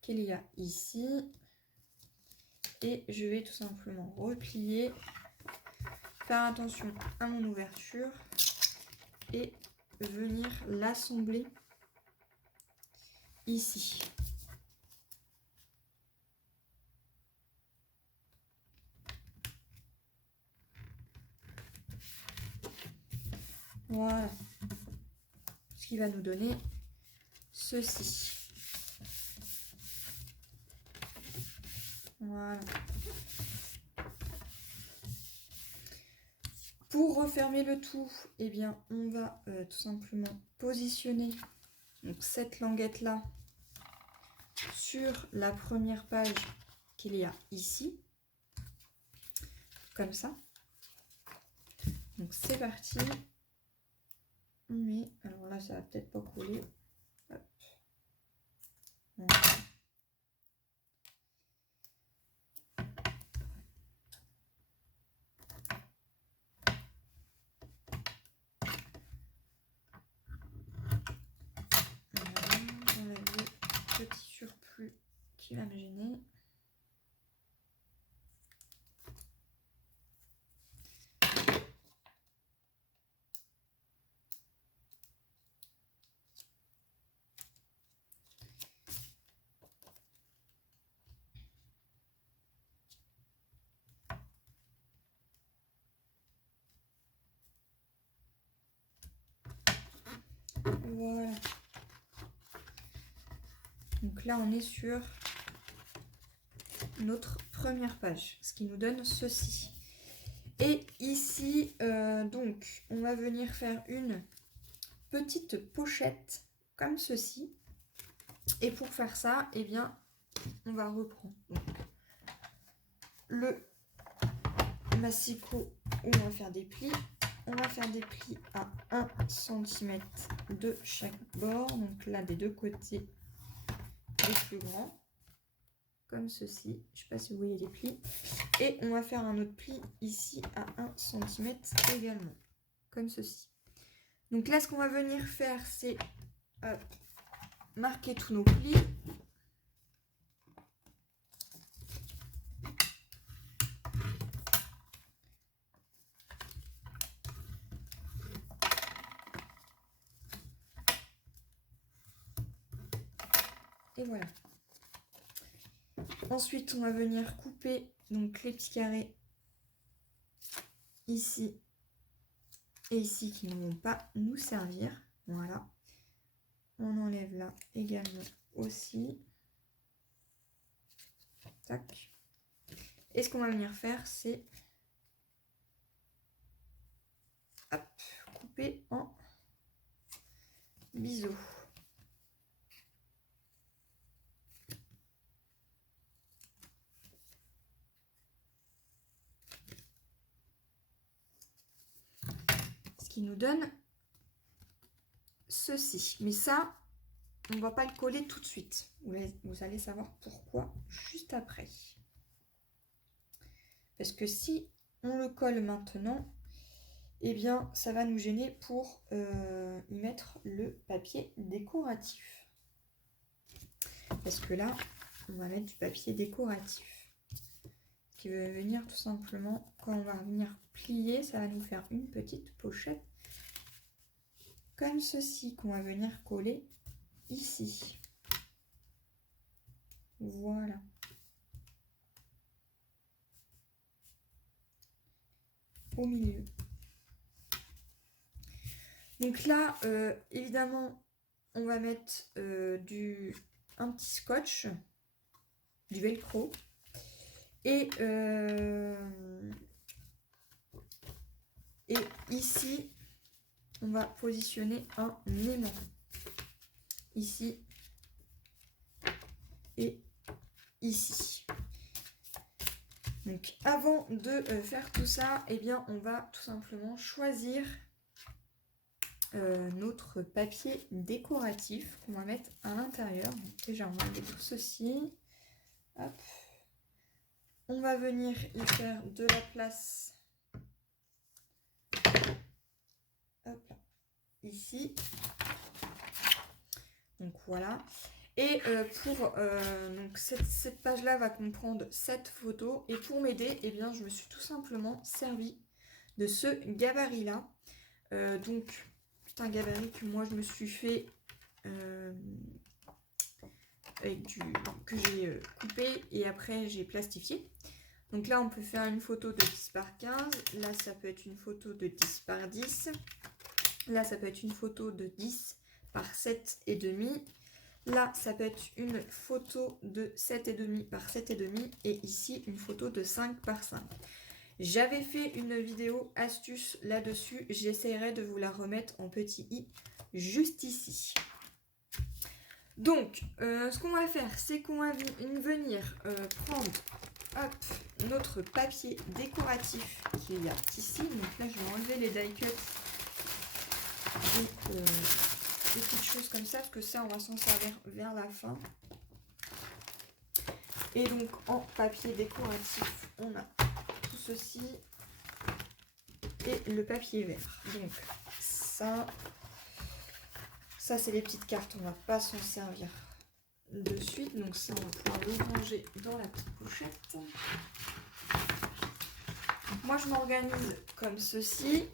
qu'il y a ici et je vais tout simplement replier, faire attention à mon ouverture et venir l'assembler ici. Voilà, ce qui va nous donner ceci. Voilà. Pour refermer le tout, eh bien, on va tout simplement positionner donc, cette languette là sur la première page qu'il y a ici, comme ça. Donc c'est parti. Mais alors là, ça va peut-être pas coller. Hop. Voilà. J'enlève le petit surplus qui va me gêner. Voilà. Donc là, on est sur notre première page, ce qui nous donne ceci. Et ici, donc, on va venir faire une petite pochette comme ceci. Et pour faire ça, eh bien, on va reprendre donc, le massicot où on va faire des plis. On va faire des plis à 1 cm de chaque bord. Donc là, des deux côtés, les plus grands. Comme ceci. Je ne sais pas si vous voyez les plis. Et on va faire un autre pli ici à 1 cm également. Comme ceci. Donc là, ce qu'on va venir faire, c'est marquer tous nos plis. Et voilà. Ensuite, on va venir couper donc les petits carrés ici et ici qui ne vont pas nous servir. Voilà. On enlève là également aussi. Tac. Et ce qu'on va venir faire, c'est couper en biseau. Ce qui nous donne ceci. Mais ça, on ne va pas le coller tout de suite. Vous allez savoir pourquoi juste après. Parce que si on le colle maintenant, eh bien, ça va nous gêner pour y mettre le papier décoratif. Parce que là, on va mettre du papier décoratif. Qui veut venir tout simplement, quand on va venir plier, ça va nous faire une petite pochette comme ceci qu'on va venir coller ici. Voilà. Au milieu. Donc là, évidemment, on va mettre un petit scotch, du velcro. Et ici, on va positionner un aimant. Ici et ici. Donc avant de faire tout ça, eh bien, on va tout simplement choisir notre papier décoratif qu'on va mettre à l'intérieur. Déjà, on va enlever tout ceci. Hop. On va venir y faire de la place. Hop là. Ici. Donc voilà. Et donc cette page-là va comprendre 7 photos. Et pour m'aider, eh bien, je me suis tout simplement servi de ce gabarit-là. Donc, c'est un gabarit que moi, je me suis fait que j'ai coupé et après, j'ai plastifié. Donc là, on peut faire une photo de 10 par 15. Là, ça peut être une photo de 10 par 10. Là, ça peut être une photo de 10 par 7,5. Là, ça peut être une photo de 7,5 par 7,5 et ici, une photo de 5 par 5. J'avais fait une vidéo astuce là-dessus. J'essaierai de vous la remettre en petit i juste ici. Donc, ce qu'on va faire, c'est qu'on va venir prendre notre papier décoratif qu'il y a ici. Donc là, je vais enlever les die cuts et des petites choses comme ça, parce que ça, on va s'en servir vers la fin. Et donc, en papier décoratif, on a tout ceci et le papier vert. Donc, ça c'est les petites cartes, on va pas s'en servir de suite. Donc ça, on va pouvoir le ranger dans la petite pochette. Donc, moi, je m'organise comme ceci.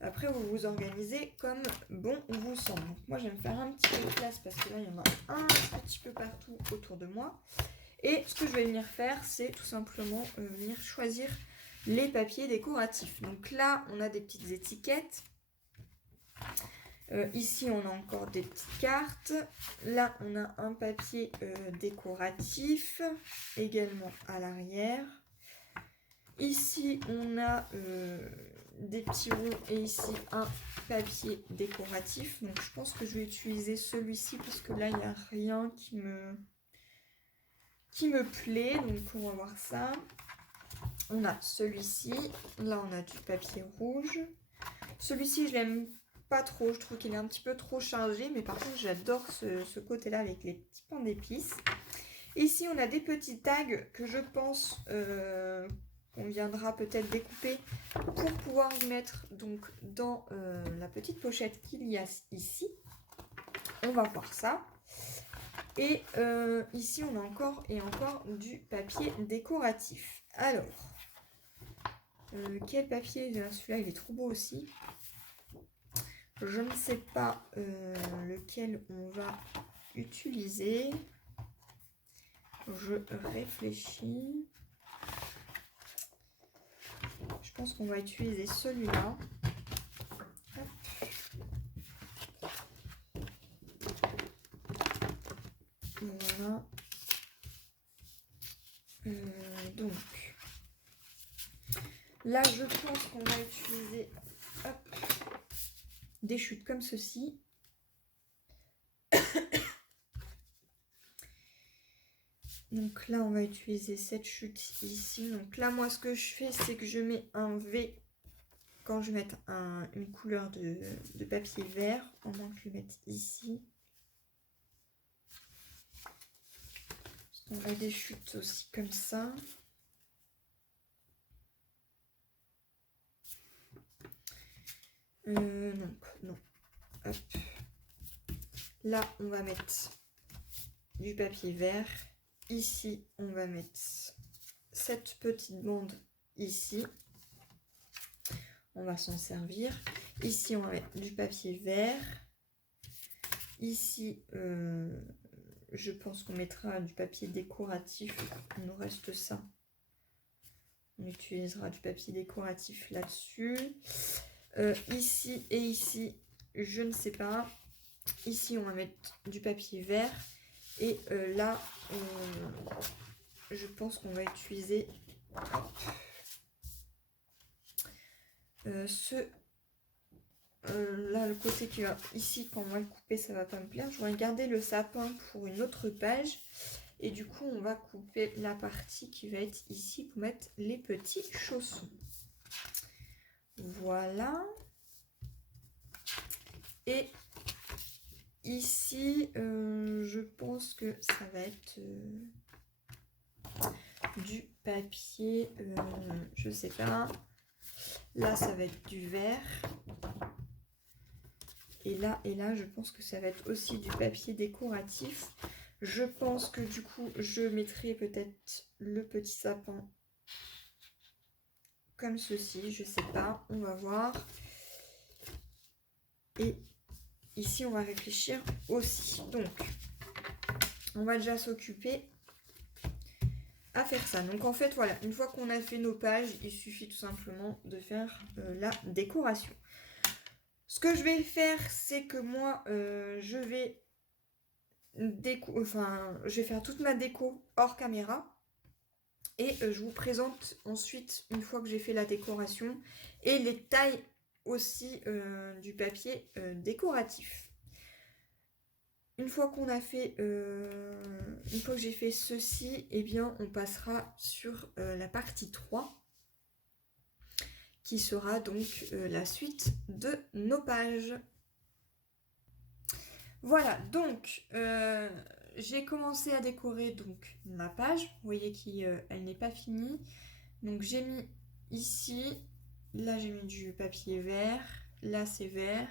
Après, vous vous organisez comme bon vous semble. Donc, moi, je vais me faire un petit peu de place parce que là, il y en a un petit peu partout autour de moi. Et ce que je vais venir faire, c'est tout simplement venir choisir les papiers décoratifs. Donc là, on a des petites étiquettes. Ici, on a encore des petites cartes. Là, on a un papier décoratif, également à l'arrière. Ici, on a des petits ronds et ici, un papier décoratif. Donc, je pense que je vais utiliser celui-ci parce que là, il n'y a rien qui me plaît. Donc, on va voir ça. On a celui-ci. Là, on a du papier rouge. Celui-ci, je l'aime pas trop. Je trouve qu'il est un petit peu trop chargé. Mais par contre, j'adore ce côté-là avec les petits pans d'épices. Ici, on a des petits tags que je pense qu'on viendra peut-être découper pour pouvoir y mettre donc dans la petite pochette qu'il y a ici. On va voir ça. Et ici, on a encore et encore du papier décoratif. Alors, quel papier? Celui-là, il est trop beau aussi. Je ne sais pas lequel on va utiliser. Je réfléchis. Je pense qu'on va utiliser celui-là. Voilà. Donc, là, je pense qu'on va utiliser des chutes comme ceci. Donc là, on va utiliser cette chute ici. Donc là, moi, ce que je fais, c'est que je mets un V quand je vais mettre une couleur de papier vert. Au moins que je le mette ici. On a des chutes aussi comme ça. Donc, non. Hop. Là, on va mettre du papier vert. Ici, on va mettre cette petite bande ici. On va s'en servir. Ici, on va mettre du papier vert. Ici, je pense qu'on mettra du papier décoratif. Il nous reste ça. On utilisera du papier décoratif là-dessus. Ici et ici, je ne sais pas. Ici, on va mettre du papier vert. Et là, je pense qu'on va utiliser là, le côté qui va ici, quand on va le couper, ça va pas me plaire. Je vais garder le sapin pour une autre page. Et du coup, on va couper la partie qui va être ici pour mettre les petits chaussons. Voilà. Et ici, je pense que ça va être du papier, je sais pas. Là, ça va être du vert. Et là, je pense que ça va être aussi du papier décoratif. Je pense que du coup, je mettrai peut-être le petit sapin comme ceci. Je sais pas, on va voir. Et ici, on va réfléchir aussi. Donc, on va déjà s'occuper à faire ça. Donc, en fait, voilà, une fois qu'on a fait nos pages, il suffit tout simplement de faire la décoration. Ce que je vais faire, c'est que moi, je vais faire toute ma déco hors caméra. Et je vous présente ensuite, une fois que j'ai fait la décoration, et les tailles aussi du papier décoratif. Une fois qu'on a fait, une fois que j'ai fait ceci, eh bien on passera sur la partie 3, qui sera donc la suite de nos pages. Voilà, donc j'ai commencé à décorer donc ma page. Vous voyez qu'elle n'est pas finie. Donc j'ai mis ici, là j'ai mis du papier vert, là c'est vert.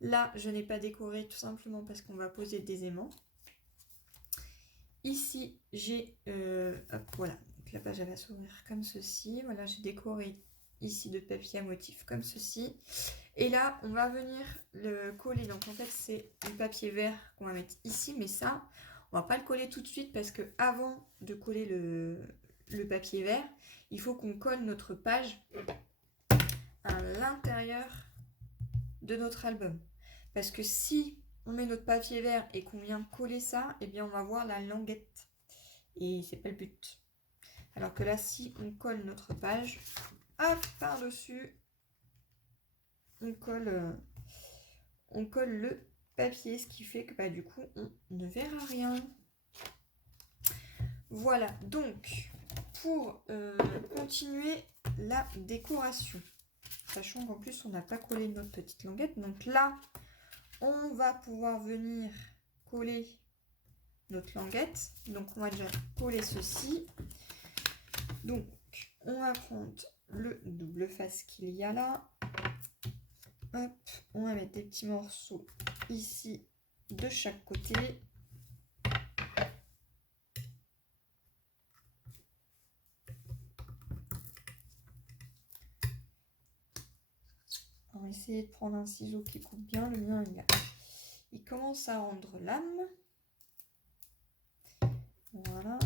Là je n'ai pas décoré tout simplement parce qu'on va poser des aimants. Ici j'ai, voilà, donc la page elle va s'ouvrir comme ceci. Voilà, j'ai décoré ici de papier à motif comme ceci. Et là, on va venir le coller. Donc, en fait, c'est du papier vert qu'on va mettre ici. Mais ça, on va pas le coller tout de suite parce que avant de coller le papier vert, il faut qu'on colle notre page à l'intérieur de notre album. Parce que si on met notre papier vert et qu'on vient coller ça, eh bien, on va voir la languette. Et c'est pas le but. Alors que là, si on colle notre page, hop, par-dessus, on colle le papier, ce qui fait que bah, du coup on ne verra rien. Voilà, donc pour continuer la décoration, sachant qu'en plus on n'a pas collé notre petite languette, donc là on va pouvoir venir coller notre languette. Donc on va déjà coller ceci. Donc on va prendre le double face qu'il y a là. Hop, on va mettre des petits morceaux ici de chaque côté. On va essayer de prendre un ciseau qui coupe bien. Le mien, il commence à rendre l'âme. Voilà.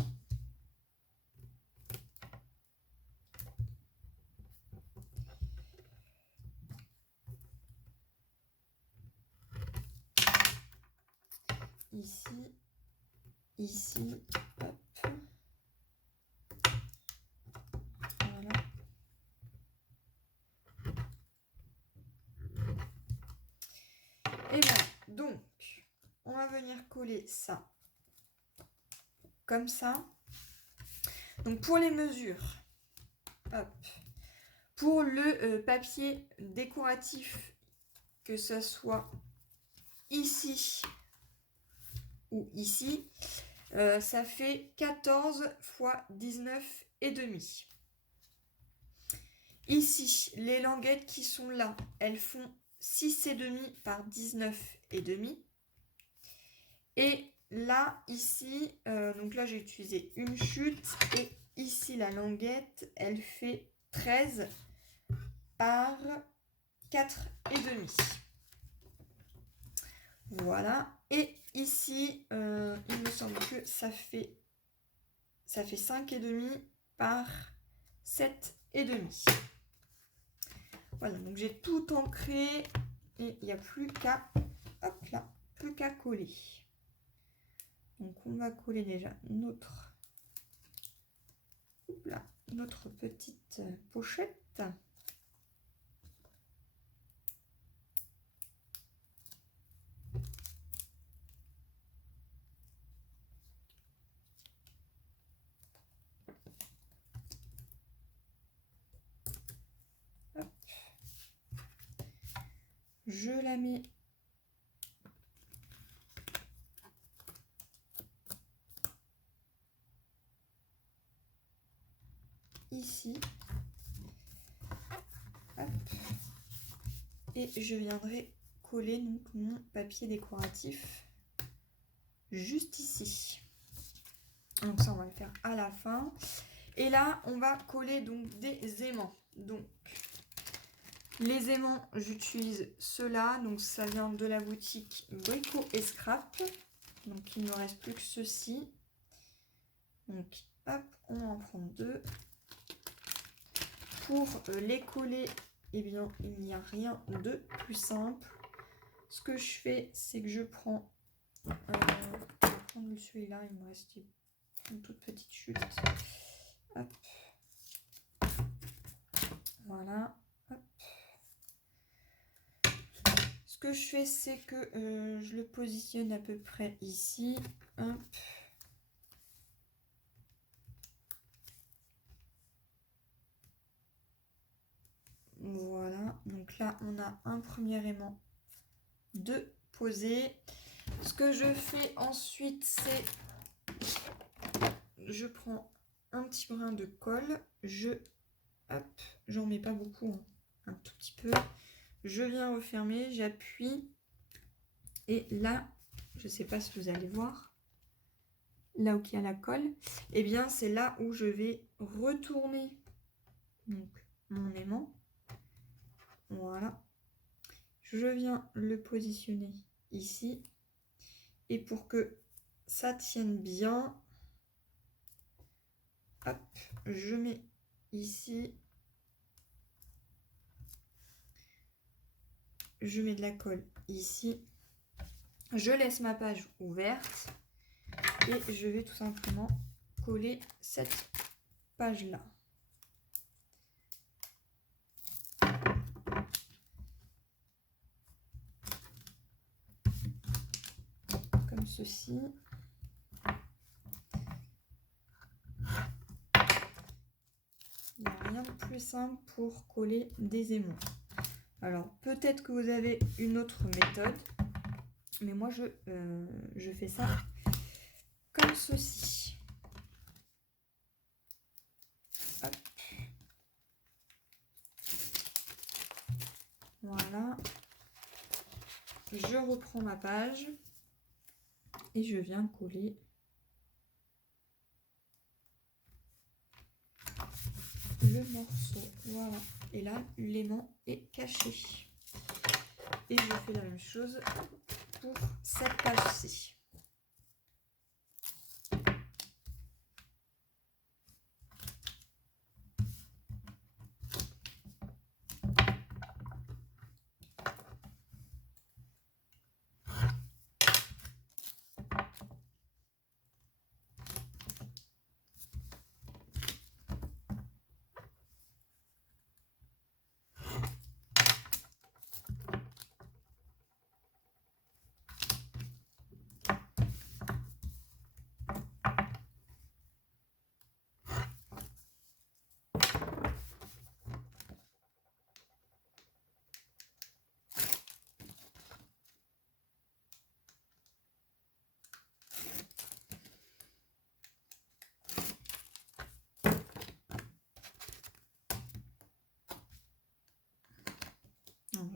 ici, ici, hop. Voilà. Et voilà, donc on va venir coller ça comme ça. Donc pour les mesures, hop, pour le papier décoratif, que ce soit ici ou ici, ça fait 14 x 19 et demi. Ici, les languettes qui sont là, elles font 6 et demi par 19 et demi. Et là, ici, donc là j'ai utilisé une chute et ici la languette, elle fait 13 par 4 et demi. Voilà. Et ici, il me semble que ça fait 5 et demi par 7 et demi. Voilà, donc j'ai tout ancré et il n'y a plus qu'à, hop là, plus qu'à coller. Donc on va coller déjà notre petite pochette. Hop. Je la mets ici. Hop. Et je viendrai coller donc mon papier décoratif juste ici. Donc ça on va le faire à la fin. Et là on va coller donc des aimants. Donc les aimants, j'utilise ceux-là. Donc ça vient de la boutique Brico et Scrap. Donc il ne me reste plus que ceux-ci. Donc hop, on va en prendre 2. Pour les coller, eh bien il n'y a rien de plus simple. Ce que je fais, c'est que je prends celui-là, il me reste une toute petite chute. Hop. Voilà. Hop. Ce que je fais, c'est que je le positionne à peu près ici. Hop. Voilà. Donc là, on a un premier aimant de poser. Ce que je fais ensuite, c'est je prends un petit brin de colle. Hop, j'en mets pas beaucoup, hein, un tout petit peu. Je viens refermer, j'appuie. Et là, je sais pas si vous allez voir, là où il y a la colle, et bien c'est là où je vais retourner donc mon aimant. Voilà. Je viens le positionner ici. Et pour que ça tienne bien, hop, je mets ici. Je mets de la colle ici. Je laisse ma page ouverte. Et je vais tout simplement coller cette page-là. Comme ceci. Il n'y a rien de plus simple pour coller des aimants. Alors, peut-être que vous avez une autre méthode, mais moi, je fais ça comme ceci. Hop. Voilà. Je reprends ma page et je viens coller le morceau. Voilà. Et là, l'aimant est caché. Et je fais la même chose pour cette page-ci.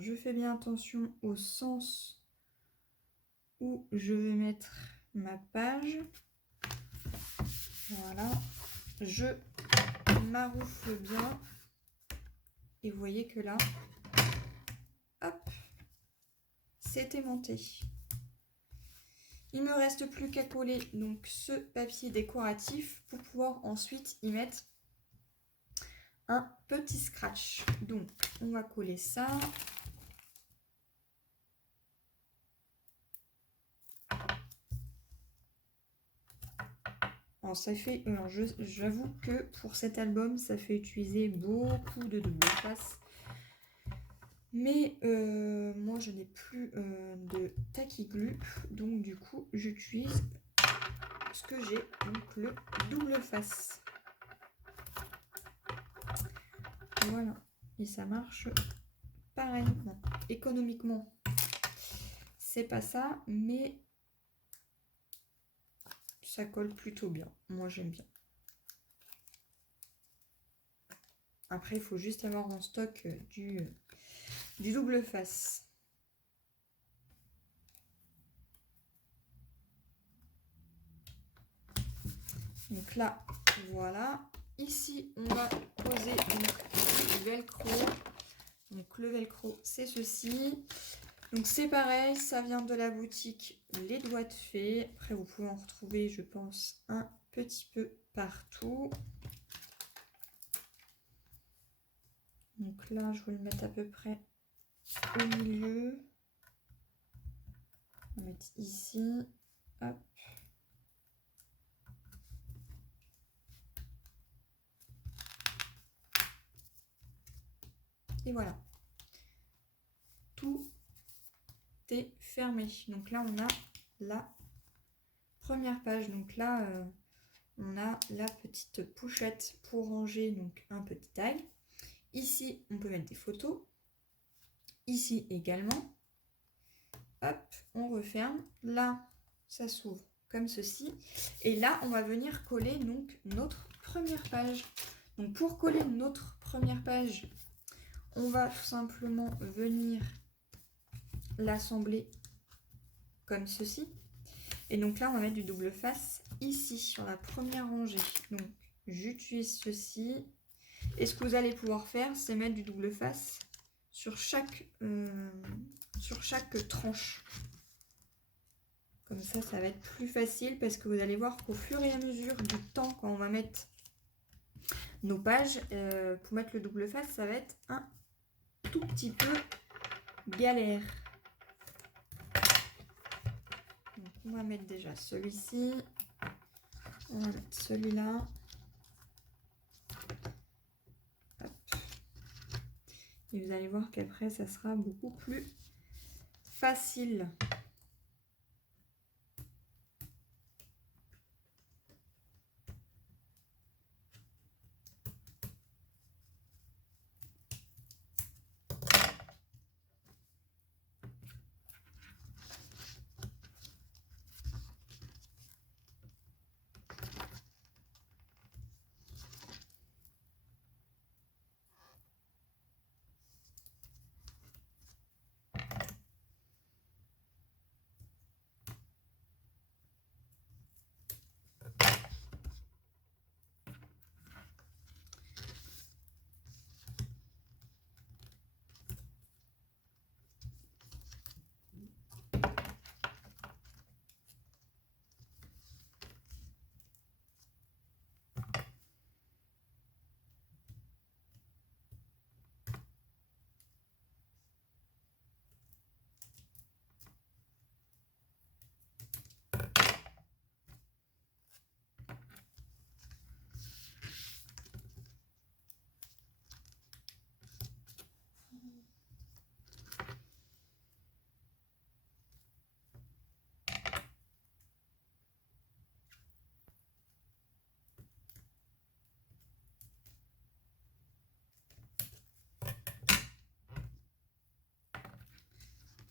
je fais bien attention au sens où je vais mettre ma page. Voilà, je maroufle bien. Et vous voyez que là, hop, c'est aimanté. Il me reste plus qu'à coller donc ce papier décoratif pour pouvoir ensuite y mettre un petit scratch. Donc on va coller ça. Alors ça fait, j'avoue que pour cet album, ça fait utiliser beaucoup de double face. Mais moi je n'ai plus de tacky glue, donc du coup j'utilise ce que j'ai, donc le double face. Voilà, et ça marche pareil. Bon, économiquement, c'est pas ça, mais ça colle plutôt bien. Moi j'aime bien. Après, il faut juste avoir en stock du double face. Donc là, voilà. Ici, on va poser du velcro. Donc le velcro, c'est ceci. Donc c'est pareil, ça vient de la boutique Les Doigts de Fée. Après, vous pouvez en retrouver, je pense, un petit peu partout. Donc là, je vais le mettre à peu près au milieu. On va mettre ici. Hop. Et voilà. Tout est fermé. Donc là, on a la première page. Donc là, on a la petite pochette pour ranger donc un petit tag. Ici, on peut mettre des photos. Ici également. Hop, on referme. Là, ça s'ouvre comme ceci. Et là, on va venir coller donc notre première page. Donc pour coller notre première page, on va tout simplement venir l'assembler comme ceci. Et donc là, on va mettre du double face ici sur la première rangée. Donc j'utilise ceci. Et ce que vous allez pouvoir faire, c'est mettre du double face sur chaque tranche. Comme ça, ça va être plus facile parce que vous allez voir qu'au fur et à mesure du temps, quand on va mettre nos pages, pour mettre le double face, ça va être un tout petit peu galère. Donc, on va mettre déjà celui-ci. On va mettre celui-là. Et vous allez voir qu'après, ça sera beaucoup plus facile.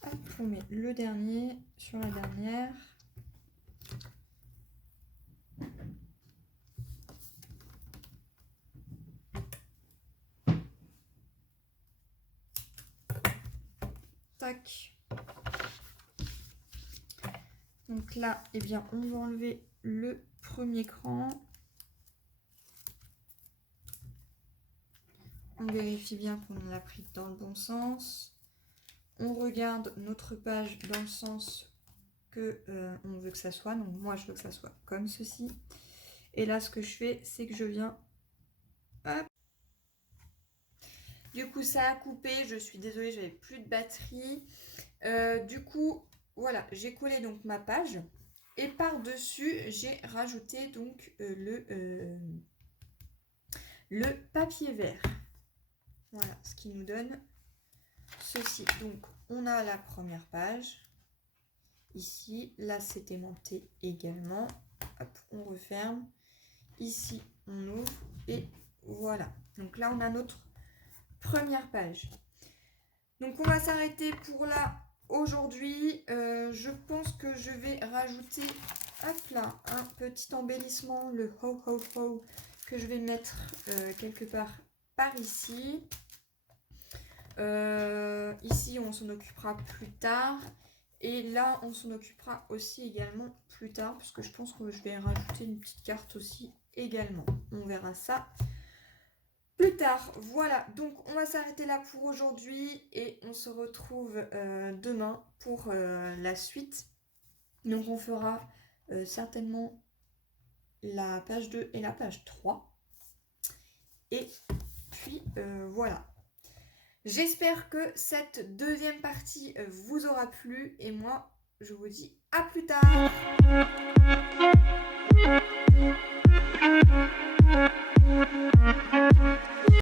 Hop, on met le dernier sur la dernière. Tac. Donc là, eh bien, on va enlever le premier cran. On vérifie bien qu'on l'a pris dans le bon sens. On regarde notre page dans le sens que on veut que ça soit. Donc moi, je veux que ça soit comme ceci. Et là, ce que je fais, c'est que je viens... Hop. Du coup, ça a coupé. Je suis désolée, j'avais plus de batterie. Du coup, voilà, j'ai collé donc ma page. Et par-dessus, j'ai rajouté donc le papier vert. Voilà, ce qui nous donne ceci. Donc, on a la première page. Ici, là, c'est aimanté également. Hop, on referme. Ici, on ouvre. Et voilà. Donc là, on a notre première page. Donc, on va s'arrêter pour là aujourd'hui. Je pense que je vais rajouter, hop là, un petit embellissement, le ho ho ho, que je vais mettre quelque part par ici. Ici, on s'en occupera plus tard. Et là, on s'en occupera aussi également plus tard, parce que je pense que je vais rajouter une petite carte aussi également. On verra ça plus tard. Voilà, donc on va s'arrêter là pour aujourd'hui et on se retrouve demain pour la suite. Donc on fera certainement la page 2 et la page 3. Et puis voilà. J'espère que cette deuxième partie vous aura plu et moi je vous dis à plus tard.